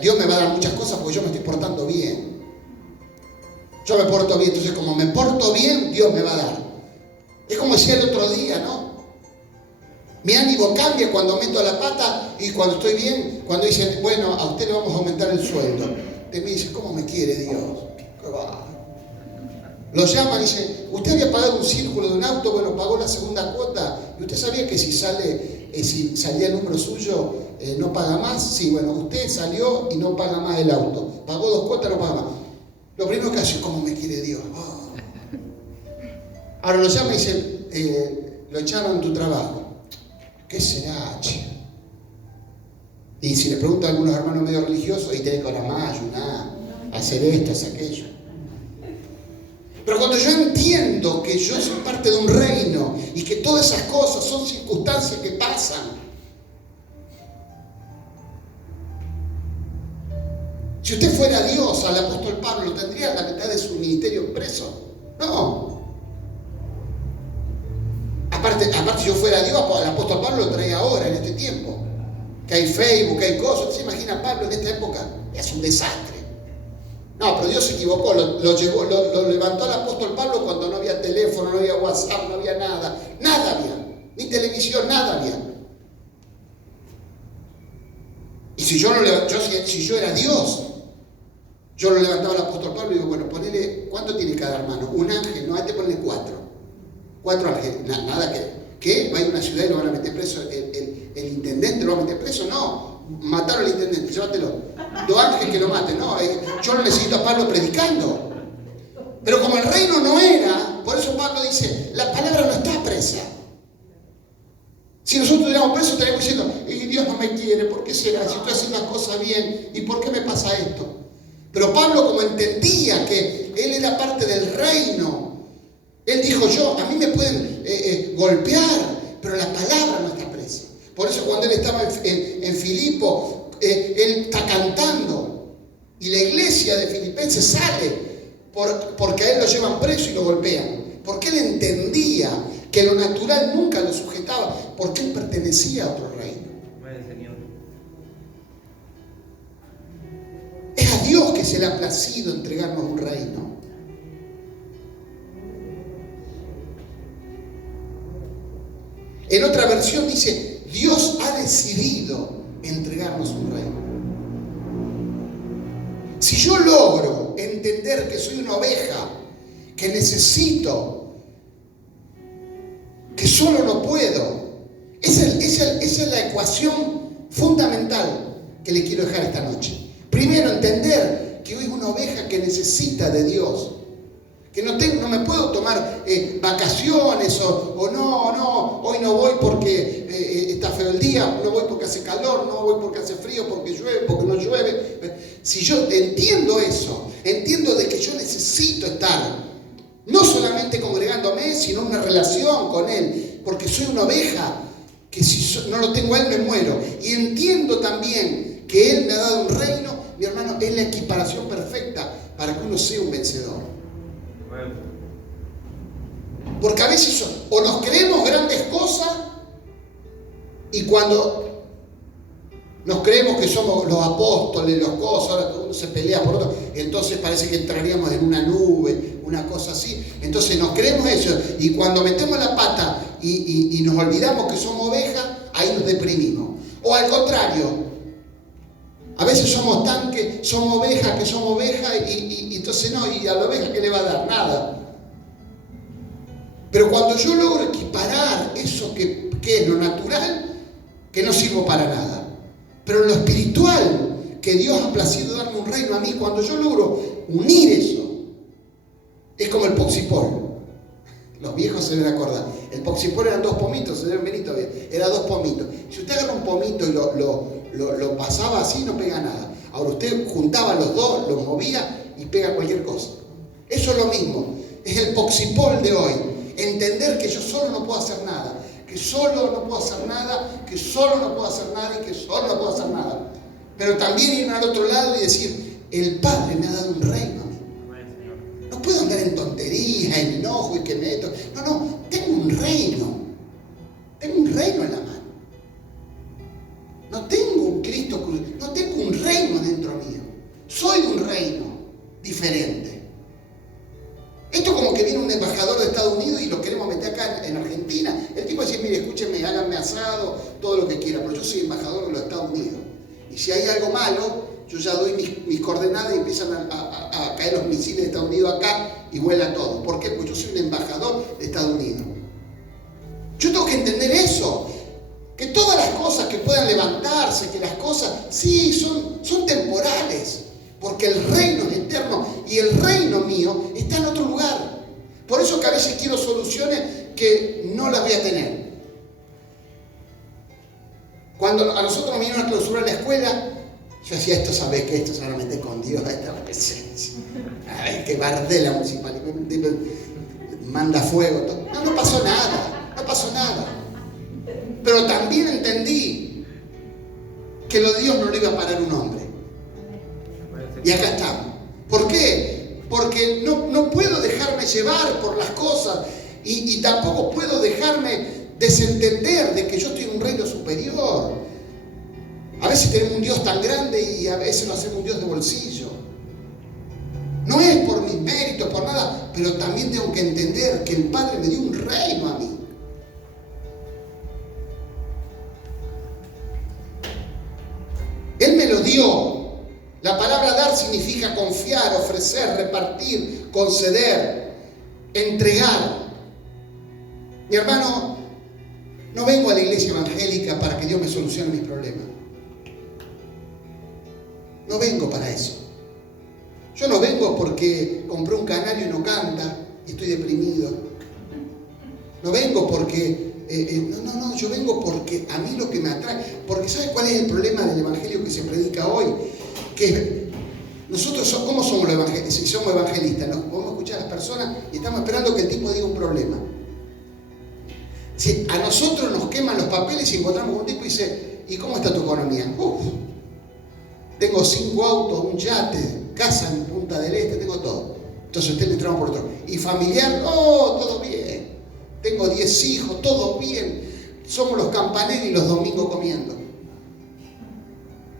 Dios me va a dar muchas cosas porque yo me estoy portando bien. Yo me porto bien, entonces como me porto bien, Dios me va a dar. Es como decía el otro día, ¿no? Mi ánimo cambia cuando meto la pata y cuando estoy bien, cuando dicen, bueno, a usted le vamos a aumentar el sueldo. Usted me dice, ¿cómo me quiere Dios? ¿Qué va? Lo llaman y dicen, usted había pagado un círculo de un auto, bueno, pagó la segunda cuota. ¿Y usted sabía que si salía el número suyo, no paga más? Sí, bueno, usted salió y no paga más el auto. Pagó 2 cuotas, no paga más. Lo primero que hace, ¿cómo me quiere Dios? Oh. Ahora lo llaman y dicen, lo echaron en tu trabajo. ¿Qué será, che? Y si le preguntan a algunos hermanos medio religiosos, y tenés que orar más, ayunar, hacer esto, hacer aquello. Pero cuando yo entiendo que yo soy parte de un reino y que todas esas cosas son circunstancias que pasan. Si usted fuera Dios, al apóstol Pablo, ¿tendría la mitad de su ministerio preso? No. Aparte, si yo fuera Dios, al apóstol Pablo lo traía ahora, en este tiempo. Que hay Facebook, que hay cosas. ¿Se imagina Pablo en esta época? Es un desastre. No, pero Dios se equivocó, lo levantó al apóstol Pablo cuando no había teléfono, no había WhatsApp, no había nada. Nada había. Ni televisión, nada había. Y si yo era Dios, yo lo levantaba al apóstol Pablo y digo, bueno, ponele, ¿cuánto tiene cada hermano? Un ángel, no, hay que ponerle 4. 4 ángeles, nada que va a ir a una ciudad y lo van a meter preso, el intendente lo va a meter preso, no, mataron al intendente, llévatelo. 2 ángeles que lo maten, no, yo no necesito a Pablo predicando. Pero como el reino no era, por eso Pablo dice, la palabra no está presa. Si nosotros estuviéramos presos, estaríamos diciendo, Dios no me quiere, ¿por qué será? Si estoy haciendo las cosas bien, ¿y por qué me pasa esto? Pero Pablo, como entendía que él era parte del reino, él dijo, a mí me pueden golpear, pero la palabra no está presa. Por eso cuando él estaba en Filipo, él está cantando, y la iglesia de Filipenses sale, porque a él lo llevan preso y lo golpean. Porque él entendía que lo natural nunca lo sujetaba, porque él pertenecía a otro reino. Es a Dios que se le ha placido entregarnos un reino. En otra versión dice, Dios ha decidido entregarnos un reino. Si yo logro entender que soy una oveja, que necesito, que solo no puedo, esa es la ecuación fundamental que le quiero dejar esta noche. Primero, entender que hoy es una oveja que necesita de Dios. Que no me puedo tomar vacaciones o no, hoy no voy porque está feo el día, no voy porque hace calor, no voy porque hace frío, porque llueve, porque no llueve. Si yo entiendo eso, entiendo de que yo necesito estar no solamente congregándome, sino una relación con Él, porque soy una oveja que si no lo tengo a Él me muero. Y entiendo también que Él me ha dado un reino, mi hermano, es la equiparación perfecta para que uno sea un vencedor. Porque a veces o nos creemos grandes cosas y cuando nos creemos que somos los apóstoles, los cosas, ahora todo uno se pelea por otro, entonces parece que entraríamos en una nube, una cosa así. Entonces nos creemos eso y cuando metemos la pata y nos olvidamos que somos ovejas, ahí nos deprimimos. O al contrario, A veces somos tan que somos oveja y entonces no, y a la oveja ¿qué le va a dar? Nada. Pero cuando yo logro equiparar eso que es lo natural, que no sirvo para nada, pero lo espiritual, que Dios ha placido darme un reino a mí, cuando yo logro unir eso, es como el poxipol. Los viejos se deben acordar. El poxipol eran 2 pomitos, se deben venir todavía. Era 2 pomitos. Si usted agarra un pomito y lo pasaba así, no pega nada. Ahora usted juntaba los dos, los movía y pega cualquier cosa. Eso es lo mismo. Es el poxipol de hoy. Entender que yo solo no puedo hacer nada. Que solo no puedo hacer nada. Que solo no puedo hacer nada y que solo no puedo hacer nada. Pero también ir al otro lado y decir, el Padre me ha dado un reino. No puedo andar en tonterías, en enojo y que me meto. No, tengo un reino. Tengo un reino en la mano. No tengo un Cristo, no tengo un reino dentro mío. Soy un reino diferente. Esto como que viene un embajador de Estados Unidos y lo queremos meter acá en Argentina. El tipo dice, mire, escúchenme, háganme asado, todo lo que quiera, pero yo soy embajador de los Estados Unidos. Y si hay algo malo, yo ya doy mis coordenadas y empiezan a caer los misiles de Estados Unidos acá y vuela todo. ¿Por qué? Porque yo soy un embajador de Estados Unidos. Yo tengo que entender eso. Que todas las cosas que puedan levantarse, que las cosas, sí, son temporales. Porque el reino es eterno y el reino mío está en otro lugar. Por eso que a veces quiero soluciones que no las voy a tener. Cuando a nosotros nos vinieron a clausurar la escuela, yo decía, esto sabés que esto solamente con Dios esta presencia. A ver, que bardé la municipalidad, manda fuego, todo. No pasó nada. Pero también entendí que lo de Dios no lo iba a parar un hombre. Y acá estamos. ¿Por qué? Porque no puedo dejarme llevar por las cosas y tampoco puedo dejarme desentender de que yo estoy en un reino superior. A veces tenemos un Dios tan grande y a veces lo hacemos un Dios de bolsillo. No es por mis méritos, por nada, pero también tengo que entender que el Padre me dio un reino a mí. Él me lo dio. La palabra dar significa confiar, ofrecer, repartir, conceder, entregar. Mi hermano, no vengo a la iglesia evangélica para que Dios me solucione mis problemas. No vengo para eso. Yo no vengo porque compré un canario y no canta y estoy deprimido. No vengo porque... No, yo vengo porque a mí lo que me atrae... Porque ¿sabes cuál es el problema del evangelio que se predica hoy? Que nosotros ¿cómo somos los evangelistas? Si somos evangelistas, ¿no? Podemos escuchar a las personas y estamos esperando que el tipo diga un problema. Si a nosotros nos queman los papeles y encontramos con un tipo y dice, ¿y cómo está tu economía? Tengo 5 autos, un yate, casa en Punta del Este, tengo todo. Entonces usted le entramos por otro. Y familiar, todo bien. Tengo 10 hijos, todo bien. Somos los campaneros los domingos comiendo.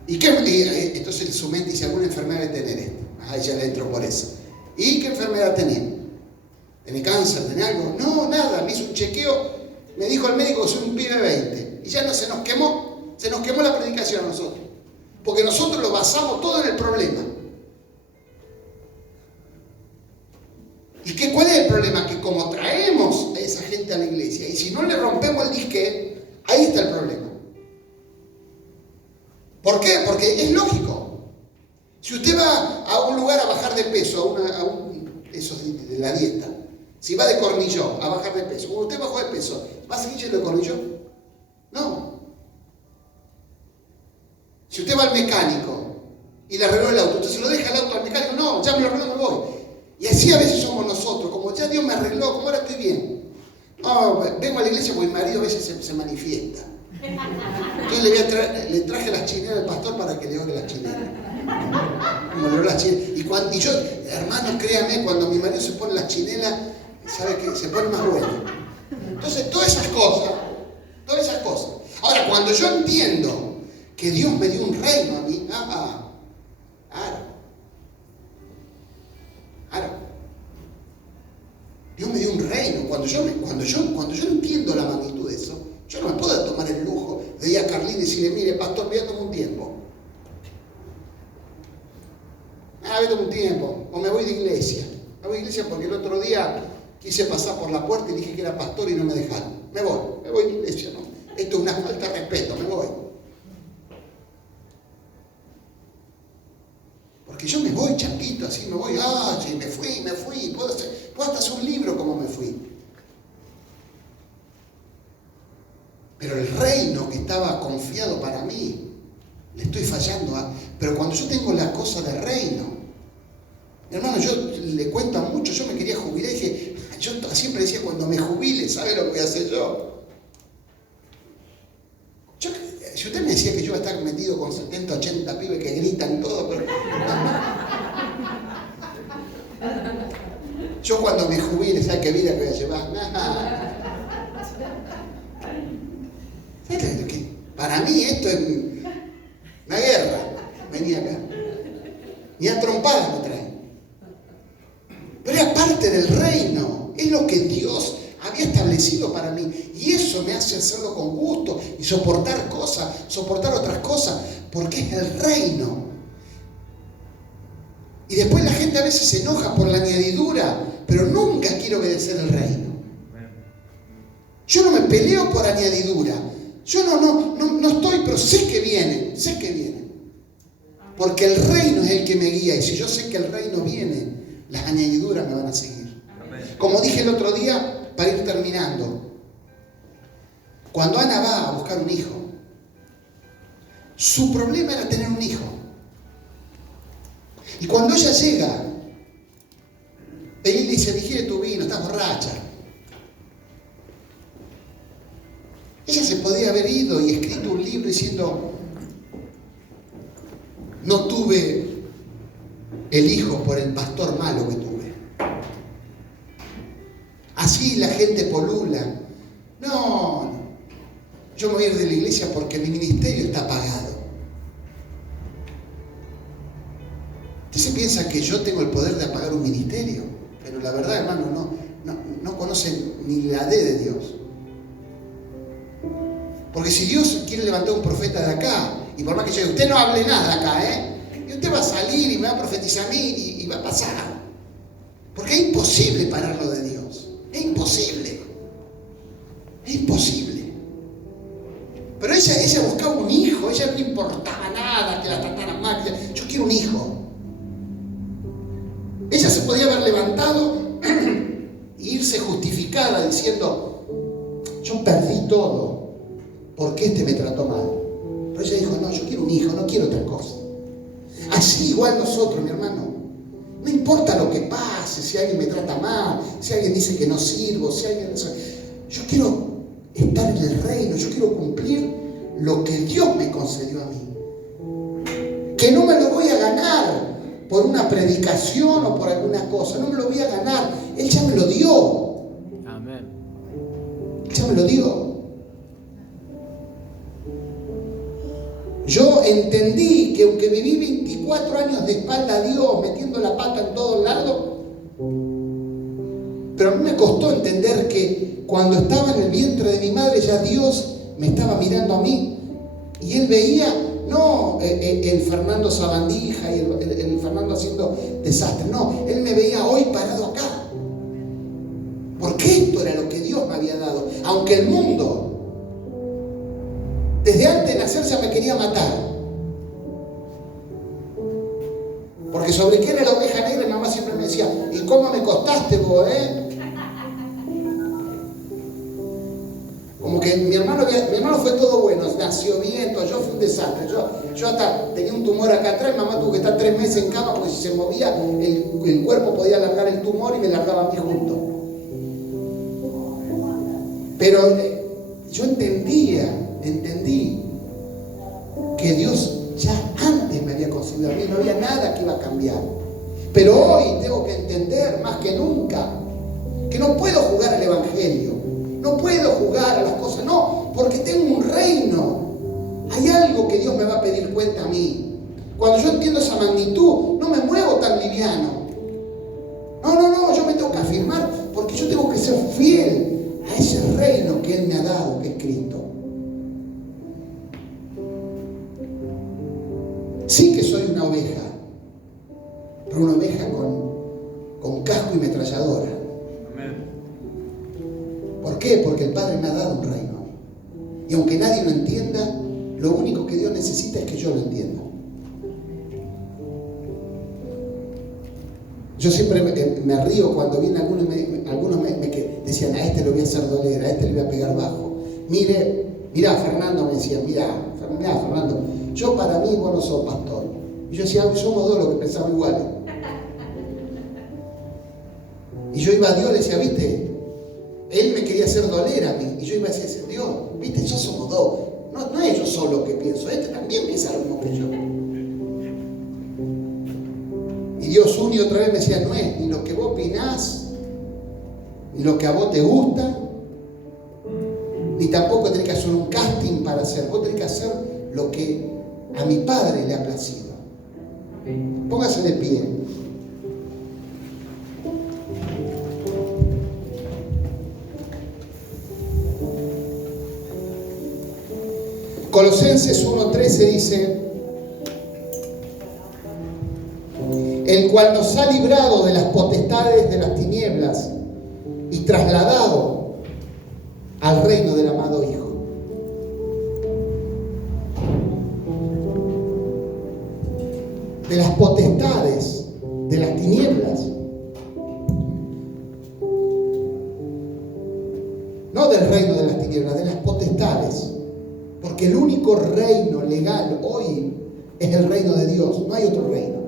¿Y qué? Entonces su mente dice, ¿alguna enfermedad debe tener esto? Ahí ya le entro por eso. ¿Y qué enfermedad tenés? ¿Tenés cáncer? ¿Tenés algo? No, nada. Me hizo un chequeo. Me dijo el médico que soy un pibe 20. Y ya no se nos quemó la predicación a nosotros. Porque nosotros lo basamos todo en el problema. ¿Y cuál es el problema? Que como traemos a esa gente a la iglesia y si no le rompemos el disque, ahí está el problema. ¿Por qué? Porque es lógico. Si usted va a un lugar a bajar de peso, eso de la dieta, si va de Cornillón a bajar de peso, cuando usted bajó de peso, ¿va a seguir yendo de Cornillón? No. Si usted va al mecánico y le arregló el auto, ¿usted se lo deja el auto al mecánico? No, ya me lo arregló, me voy. Y así a veces somos nosotros, como ya Dios me arregló, como ahora estoy bien. No, vengo a la iglesia porque mi marido a veces se manifiesta. Entonces le traje las chinelas al pastor para que le ore las chinelas. Y yo, hermano, créame, cuando mi marido se pone las chinelas, sabe que se pone más bueno. Entonces, todas esas cosas. Ahora, cuando yo entiendo que Dios me dio un reino a mí, Dios me dio un reino. Cuando yo entiendo la magnitud de eso, yo no me puedo tomar el lujo de ir a Carlín y decirle, mire, pastor, voy a tomar un tiempo. iglesia. Me voy a iglesia porque el otro día quise pasar por la puerta y dije que era pastor y no me dejaron. Me voy a la iglesia, ¿no? Esto es una falta de respeto, me voy. Porque yo me voy, changuito, así me voy, sí, me fui. Puedo hasta hacer un libro como me fui. Pero el reino que estaba confiado para mí, le estoy fallando. Pero cuando yo tengo la cosa del reino, hermano, yo le cuento a muchos, yo me quería jubilar y dije, yo siempre decía, cuando me jubile, ¿sabe lo que voy a hacer yo? Si usted me decía que yo iba a estar metido con 70, 80 pibes que gritan todo, pero... Yo cuando me jubile, ¿sabe qué vida voy a llevar? Para mí esto es una guerra. Venía acá. Ni a trompadas me traen. Pero es parte del reino. Es lo que Dios había establecido para mí. Y eso me hace hacerlo con gusto y soportar cosas, soportar otras cosas, porque es el reino. Y después la gente a veces se enoja por la añadidura, pero nunca quiere obedecer el reino. Yo no me peleo por añadidura. Yo no estoy, pero sé que viene. Porque el reino es el que me guía. Y si yo sé que el reino viene, las añadiduras me van a seguir. Como dije el otro día, para ir terminando, cuando Ana va a buscar un hijo, su problema era tener un hijo. Y cuando ella llega, él dice, digiere tu vino, estás borracha. Ella se podía haber ido y escrito un libro diciendo, no tuve el hijo por el pastor malo que tuve. Así la gente polula. No, yo me voy a ir de la iglesia porque mi ministerio está pagado. Usted se piensa que yo tengo el poder de apagar un ministerio, pero la verdad, hermano, no conocen ni la D de Dios. Porque si Dios quiere levantar un profeta de acá, y por más que yo diga, usted no hable nada acá, y usted va a salir y me va a profetizar a mí y va a pasar. Porque es imposible pararlo de Dios. Es imposible. Es imposible. Pero ella buscaba un hijo, ella no le importaba nada que la trataran mal. Yo quiero un hijo. Ella se podía haber levantado e irse justificada diciendo, yo perdí todo porque este me trató mal. Pero ella dijo, no, yo quiero un hijo, no quiero otra cosa. Así igual nosotros, mi hermano. No importa lo que pase, si alguien me trata mal, si alguien dice que no sirvo, si alguien... Yo quiero estar en el reino, yo quiero cumplir lo que Dios me concedió a mí. Que no me lo voy a ganar por una predicación o por alguna cosa, no me lo voy a ganar. Él ya me lo dio. Amén. Él ya me lo dio. Yo entendí que aunque viví 24 años de espalda a Dios, metiendo la pata en todos lados, pero a mí me costó entender que cuando estaba en el vientre de mi madre ya Dios me estaba mirando a mí y Él veía, no el Fernando Sabandija y el Fernando haciendo desastre, no, Él me veía hoy parado acá, porque esto era lo que Dios me había dado, aunque el mundo desde antes de nacer ya me quería matar. Porque sobre qué era la oveja negra, mi mamá siempre me decía, ¿y cómo me costaste vos, Como que mi hermano fue todo bueno, nació bien, todo, yo fui un desastre. Yo hasta tenía un tumor acá atrás, mamá tuvo que estar 3 meses en cama porque si se movía, el cuerpo podía alargar el tumor y me largaba a mí junto. Pero yo entendí que Dios ya antes me había concedido a mí, no había nada que iba a cambiar. Pero hoy tengo que entender más que nunca que no puedo jugar al evangelio, no puedo jugar a las cosas, no, porque tengo un reino. Hay algo que Dios me va a pedir cuenta a mí. Cuando yo entiendo esa magnitud, no me muevo tan liviano. No, yo me tengo que afirmar porque yo tengo que ser fiel a ese reino que Él me ha dado, que es Cristo. Sí que soy una oveja, pero una oveja casco y metralladora. Amén. ¿Por qué? Porque el Padre me ha dado un reino. Y aunque nadie lo entienda, lo único que Dios necesita es que yo lo entienda. Yo siempre me río cuando vienen algunos que decían, a este lo voy a hacer doler, a este le voy a pegar bajo. Mirá, Fernando me decía, mirá, Fernando, yo para mí vos no sos pastor. Y yo decía, somos dos los que pensamos iguales. Y yo iba a Dios y le decía, viste, Él me quería hacer doler a mí. Y yo iba a decir, Dios, viste, yo somos dos. No es yo solo que pienso, este también piensa lo mismo que yo. Y Dios una y otra vez me decía, no es ni lo que vos opinás, ni lo que a vos te gusta, ni tampoco tenés que hacer un casting para hacer. Vos tenés que hacer lo que a mi Padre le ha placido. Póngase de pie. Colosenses 1:13 dice, el cual nos ha librado de las potestades de las tinieblas y trasladado al reino del amado Hijo. De las potestades de las tinieblas, no del reino de las tinieblas, de las potestades, porque el único reino legal hoy es el reino de Dios, no hay otro reino.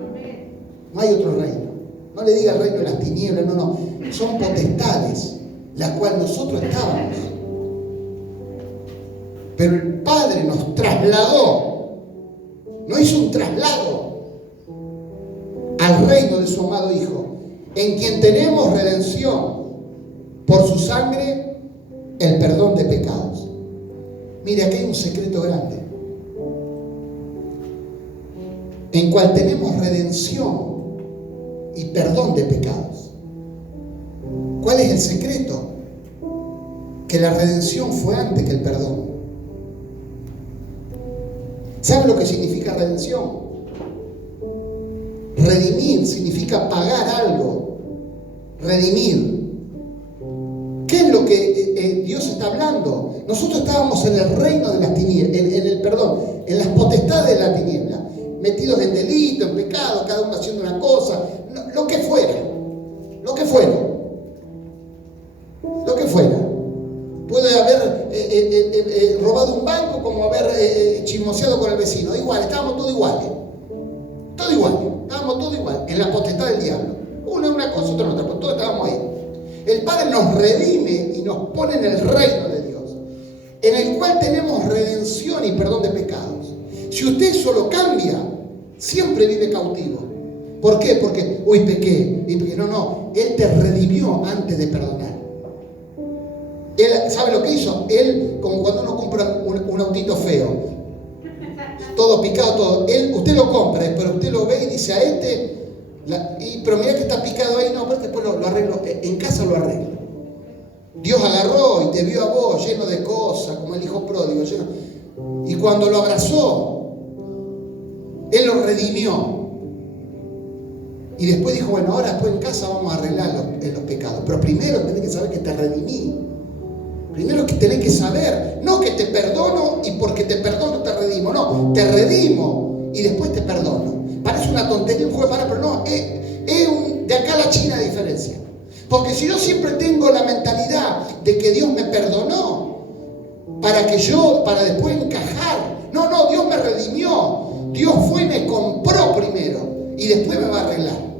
No hay otro reino. No le diga el reino de las tinieblas, no. Son potestades, la cual nosotros estábamos. Pero el Padre nos trasladó, no hizo un traslado al reino de su amado Hijo, en quien tenemos redención por su sangre, el perdón de pecados. Mire, aquí hay un secreto grande, en cual tenemos redención y perdón de pecados. ¿Cuál es el secreto? Que la redención fue antes que el perdón. ¿Sabe lo que significa redención? Redimir significa pagar algo. Redimir. ¿Qué es lo que Dios está hablando? Nosotros estábamos en el reino de las tinieblas, en las potestades de la tiniebla, metidos en delito, en pecado, cada uno haciendo una cosa, lo que fuera. Puede haber robado un banco como haber chismoseado con el vecino. Igual, estábamos todos iguales. Estábamos todos iguales, en la potestad del diablo. Uno es una cosa, otro es otra, pero todos estábamos ahí. El Padre nos redime y nos pone en el reino de Dios, en el cual tenemos redención y perdón de pecados. Si usted eso lo cambia, siempre vive cautivo. ¿Por qué? Porque, pequé. No. Él te redimió antes de perdonar. Él, ¿sabe lo que hizo? Él, como cuando uno compra un autito feo, todo picado, todo. Usted lo compra, pero usted lo ve y dice a este, pero mira que está picado ahí, no, pero después lo arreglo, en casa lo arreglo. Dios agarró y te vio a vos lleno de cosas, como el hijo pródigo, y cuando lo abrazó, Él lo redimió. Y después dijo, bueno, ahora después en casa vamos a arreglar los pecados. Pero primero tenés que saber que te redimí. Primero que tenés que saber, no que te perdono y porque te perdono te redimo. No, te redimo y después te perdono. Parece una tontería, un juego de palabras, pero no, es de acá a la China de diferencia. Porque si yo siempre tengo la mentalidad de que Dios me perdonó para después encajar. No, Dios me redimió. Dios fue y me compró primero y después me va a arreglar.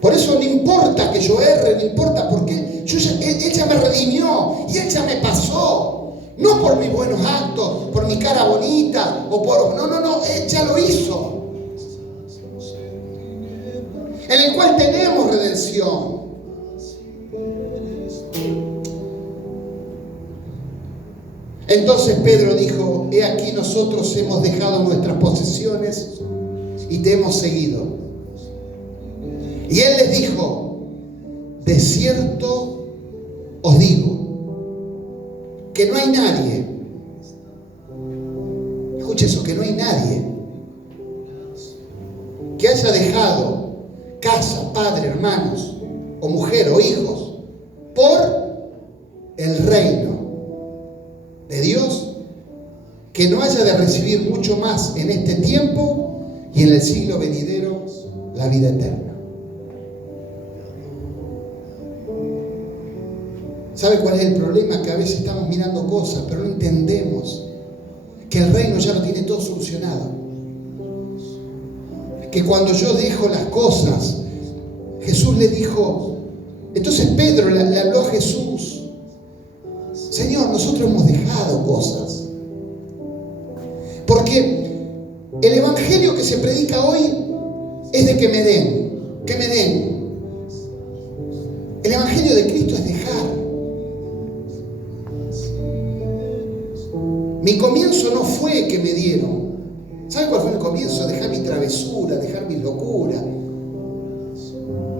Por eso no importa que yo erre, no importa porque Él ya me redimió y Él ya me pasó. No por mis buenos actos, por mi cara bonita o por... No, Él ya lo hizo. En el cual tenemos redención. Entonces Pedro dijo, he aquí nosotros hemos dejado nuestras posesiones y te hemos seguido. Y él les dijo, de cierto os digo, que no hay nadie, escuche eso, que no hay nadie que haya dejado casa, padre, hermanos, o mujer, o hijos, por el reino de Dios, que no haya de recibir mucho más en este tiempo y en el siglo venidero la vida eterna. ¿Sabe cuál es el problema? Que a veces estamos mirando cosas, pero no entendemos que el reino ya lo tiene todo solucionado. Que cuando yo dejo las cosas, Jesús le dijo, entonces Pedro le habló a Jesús, Señor, nosotros hemos dejado cosas. Porque el evangelio que se predica hoy es de que me den. El evangelio de Cristo es dejar. Mi comienzo no fue que me dieron. ¿Sabe cuál fue el comienzo? Dejar mi travesura, dejar mi locura,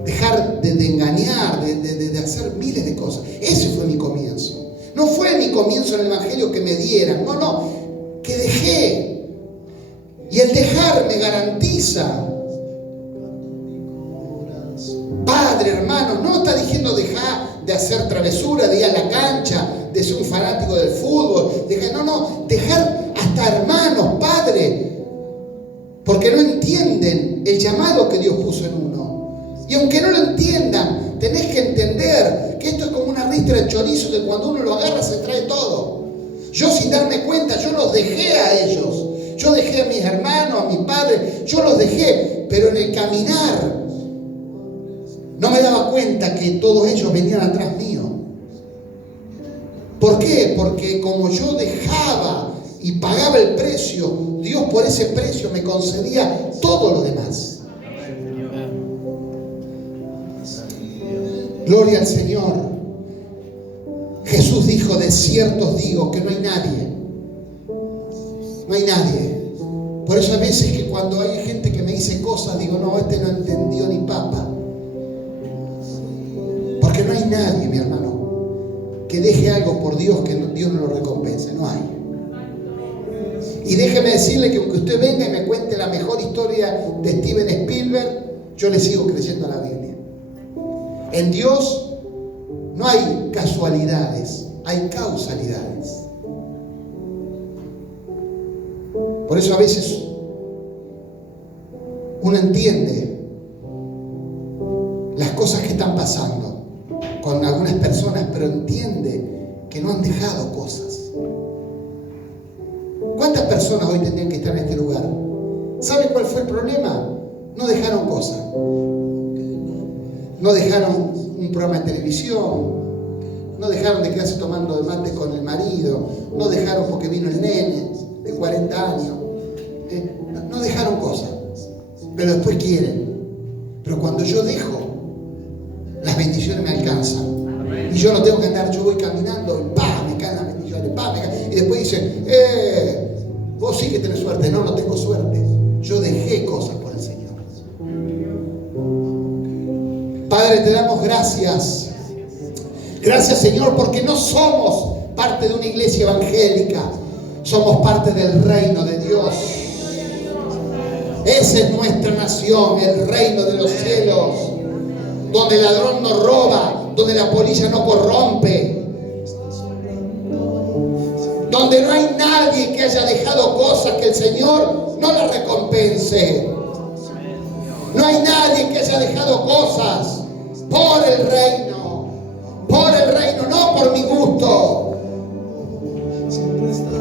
dejar de engañar, de hacer miles de cosas. Ese fue mi comienzo. No fue mi comienzo en el evangelio que me dieran, no, que dejé. Y el dejar me garantiza. Padre, hermano, no está diciendo dejar de hacer travesura, de ir a la cancha, de ser un fanático del fútbol. Dejar hasta hermanos, padre, porque no entienden el llamado que Dios puso en uno. Y aunque no lo entiendan, tenés que entender que esto es como una ristra de chorizo que cuando uno lo agarra se trae todo. Yo sin darme cuenta, yo los dejé a ellos. Yo dejé a mis hermanos, a mi padre, yo los dejé, pero en el caminar no me daba cuenta que todos ellos venían atrás mío. ¿Por qué? Porque como yo dejaba y pagaba el precio, Dios por ese precio me concedía todo lo demás. Gloria al Señor. Jesús dijo, de cierto os digo que no hay nadie. Por eso a veces que cuando hay gente que me dice cosas, digo, no, este no entendió ni papa. Porque no hay nadie, mi hermano, que deje algo por Dios que Dios no lo recompense. No hay. Y déjeme decirle que aunque usted venga y me cuente la mejor historia de Steven Spielberg, yo le sigo creyendo a la Biblia. En Dios no hay casualidades, hay causalidades. Por eso a veces uno entiende las cosas que están pasando con algunas personas, pero entiende que no han dejado cosas. ¿Cuántas personas hoy tendrían que estar en este lugar? ¿Sabe cuál fue el problema? No dejaron cosas. No dejaron un programa de televisión. No dejaron de quedarse tomando mate con el marido. No dejaron porque vino el nene de 40 años. No dejaron cosas. Pero después quieren. Pero cuando yo dejo, las bendiciones me alcanzan. Y yo no tengo que andar, yo voy caminando y ¡pah! Me caen las bendiciones, ¡pah! Me caen. Y después dicen, vos sí que tenés suerte. No tengo suerte. Yo dejé cosas por el Señor. Padre, te damos gracias. Gracias, Señor, porque no somos parte de una iglesia evangélica. Somos parte del reino de Dios. Esa es nuestra nación, el reino de los cielos, donde el ladrón no roba, donde la polilla no corrompe, donde no hay nadie que haya dejado cosas que el Señor no la recompense. No hay nadie que haya dejado cosas por el reino, no por mi gusto.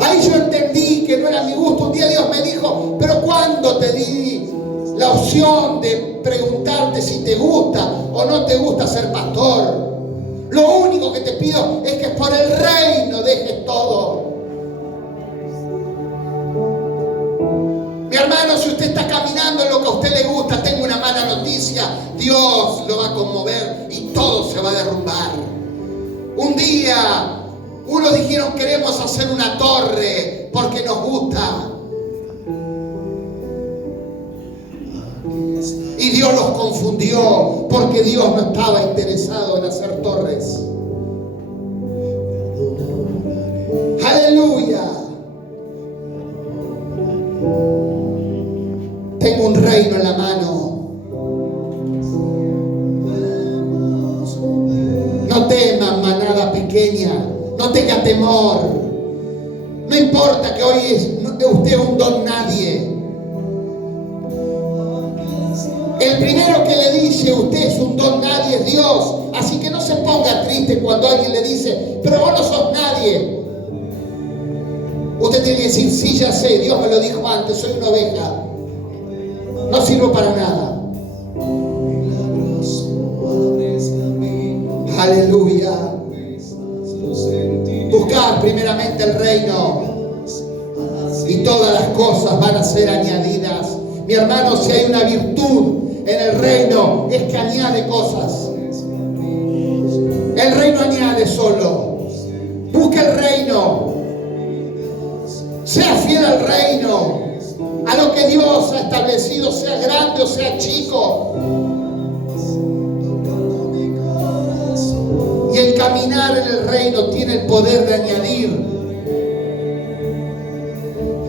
Ahí yo entendí que no era mi gusto. Un día Dios me dijo, pero ¿cuándo te di la opción de preguntarte si te gusta o no te gusta ser pastor? Lo único que te pido es que por el reino dejes todo. Mi hermano, si usted está caminando en lo que a usted le gusta, tengo una mala noticia. Dios lo va a conmover y todo se va a derrumbar. Un día unos dijeron, queremos hacer una torre porque nos gusta. Y Dios los confundió porque Dios no estaba interesado en hacer torres. Aleluya. Tengo un reino en la mano. No temas, manada pequeña. No tenga temor. No importa que hoy usted es un don nadie. El primero que le dice usted es un don nadie es Dios. Así que no se ponga triste cuando alguien le dice, pero vos no sos nadie. Usted tiene que decir, sí, ya sé, Dios me lo dijo antes, soy una oveja. No sirvo para nada. Aleluya. Buscad primeramente el reino y todas las cosas van a ser añadidas. Mi hermano, si hay una virtud en el reino es que añade cosas. El reino añade solo. Busca el reino. Sea fiel al reino, a lo que Dios ha establecido, sea grande o sea chico. Y el caminar en el reino tiene el poder de añadir.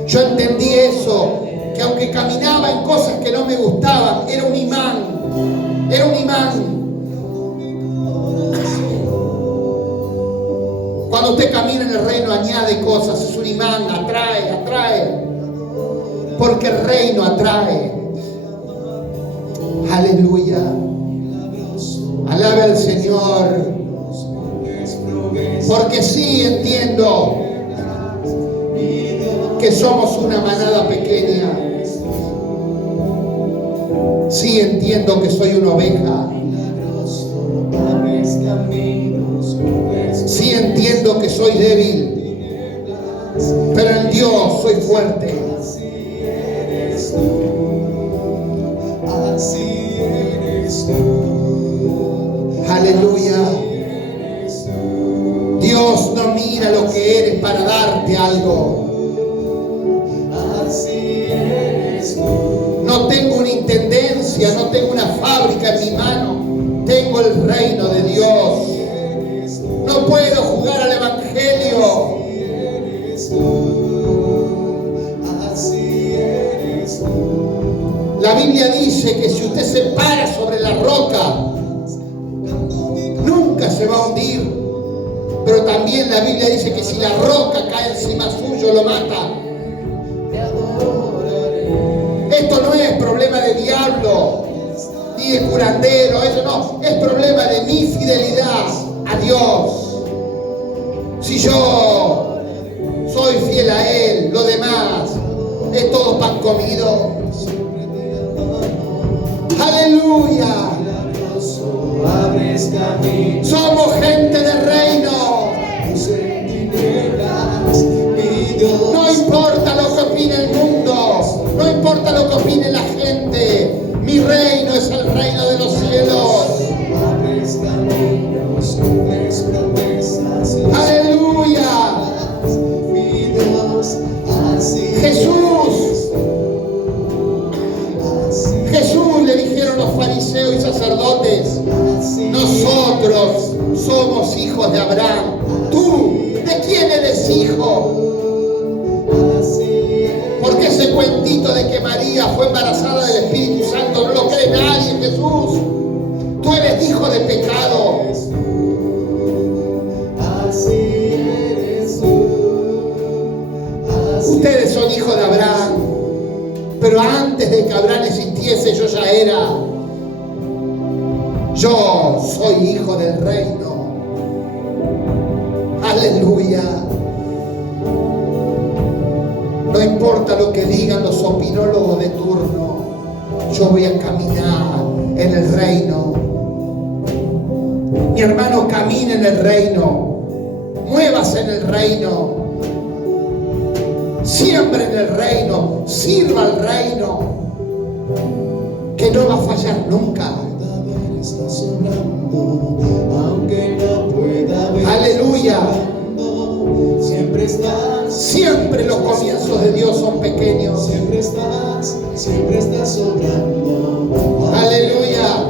Yo entendí eso, que aunque caminaba en cosas que no me gustaban, era un imán. Era un imán. Cuando usted camina en el reino, añade cosas, es un imán, atrae. Porque el reino atrae. Aleluya. Alabe al Señor. Porque sí entiendo que somos una manada pequeña. Sí entiendo que soy una oveja. Sí entiendo que soy débil, pero en Dios soy fuerte. Aleluya. Dios no mira lo que eres para darte algo. No tengo una intendencia, no tengo una fábrica en mi mano. Tengo el reino de Dios. No puedo jugar al evangelio. La Biblia dice que si usted se para sobre la roca, nunca se va a hundir. Pero también la Biblia dice que si la roca cae encima suyo, lo mata. Esto no es problema de diablo ni de curandero, eso no, es problema de mi fidelidad a Dios. Si yo soy fiel a Él, lo demás es todo pan comido. Aleluya. Somos gente de reino. No importa lo que opine el mundo, no importa lo que opine la gente. Mi reino es el reino de los cielos. Aleluya. Jesús le dijeron los fariseos y sacerdotes, nosotros somos hijos de Abraham. ¿Tú de quién eres hijo? Porque ese cuentito de que María fue embarazada del Espíritu Santo no lo cree nadie, Jesús. Tú eres hijo de pecado. Ustedes son hijos de Abraham, pero antes de que Abraham existiese yo ya era. Yo soy hijo del reino. Aleluya. No importa lo que digan los opinólogos de turno, yo voy a caminar en el reino. Mi hermano, camine en el reino, muévase en el reino, siembre en el reino, sirva al reino, que no va a fallar nunca. Aleluya. Siempre los comienzos de Dios son pequeños. Siempre estás sobrando. Aleluya.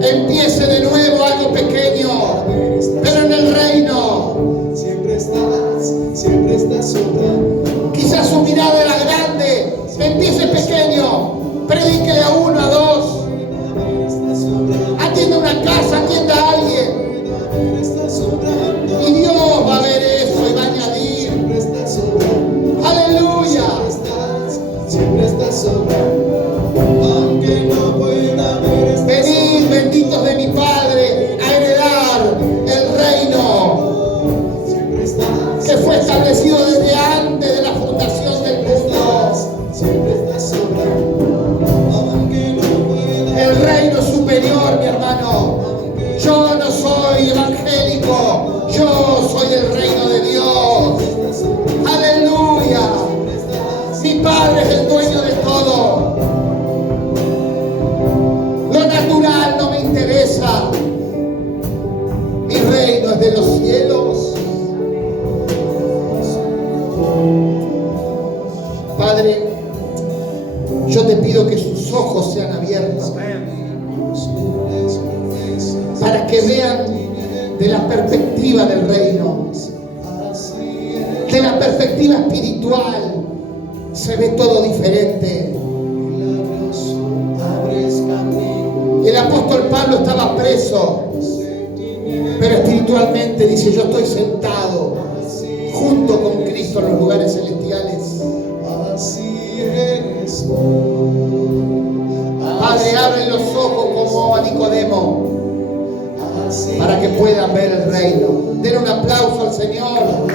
Empiece de nuevo algo pequeño, pero en el reino. Siempre estás sobrando. Quizás su mirada era grande, empiece siempre estás obrando, aunque no pueda ver. Venid, benditos de mi Padre, a heredar el reino que fue establecido desde antes de la fundación del mundo. Siempre estás obrando, aunque no pueda. El reino superior, mi hermano. Yo no soy evangélico, yo soy del reino de Dios. Aleluya. Mi Padre es el dueño de todo. Lo natural no me interesa. Mi reino es de los cielos. Padre, yo te pido que sus ojos sean abiertos para que vean de la perspectiva del reino, de la perspectiva espiritual. Se ve todo diferente. El apóstol Pablo estaba preso, pero espiritualmente dice: yo estoy sentado junto con Cristo en los lugares celestiales. Padre, abre los ojos como a Nicodemo para que puedan ver el reino. Den un aplauso al Señor.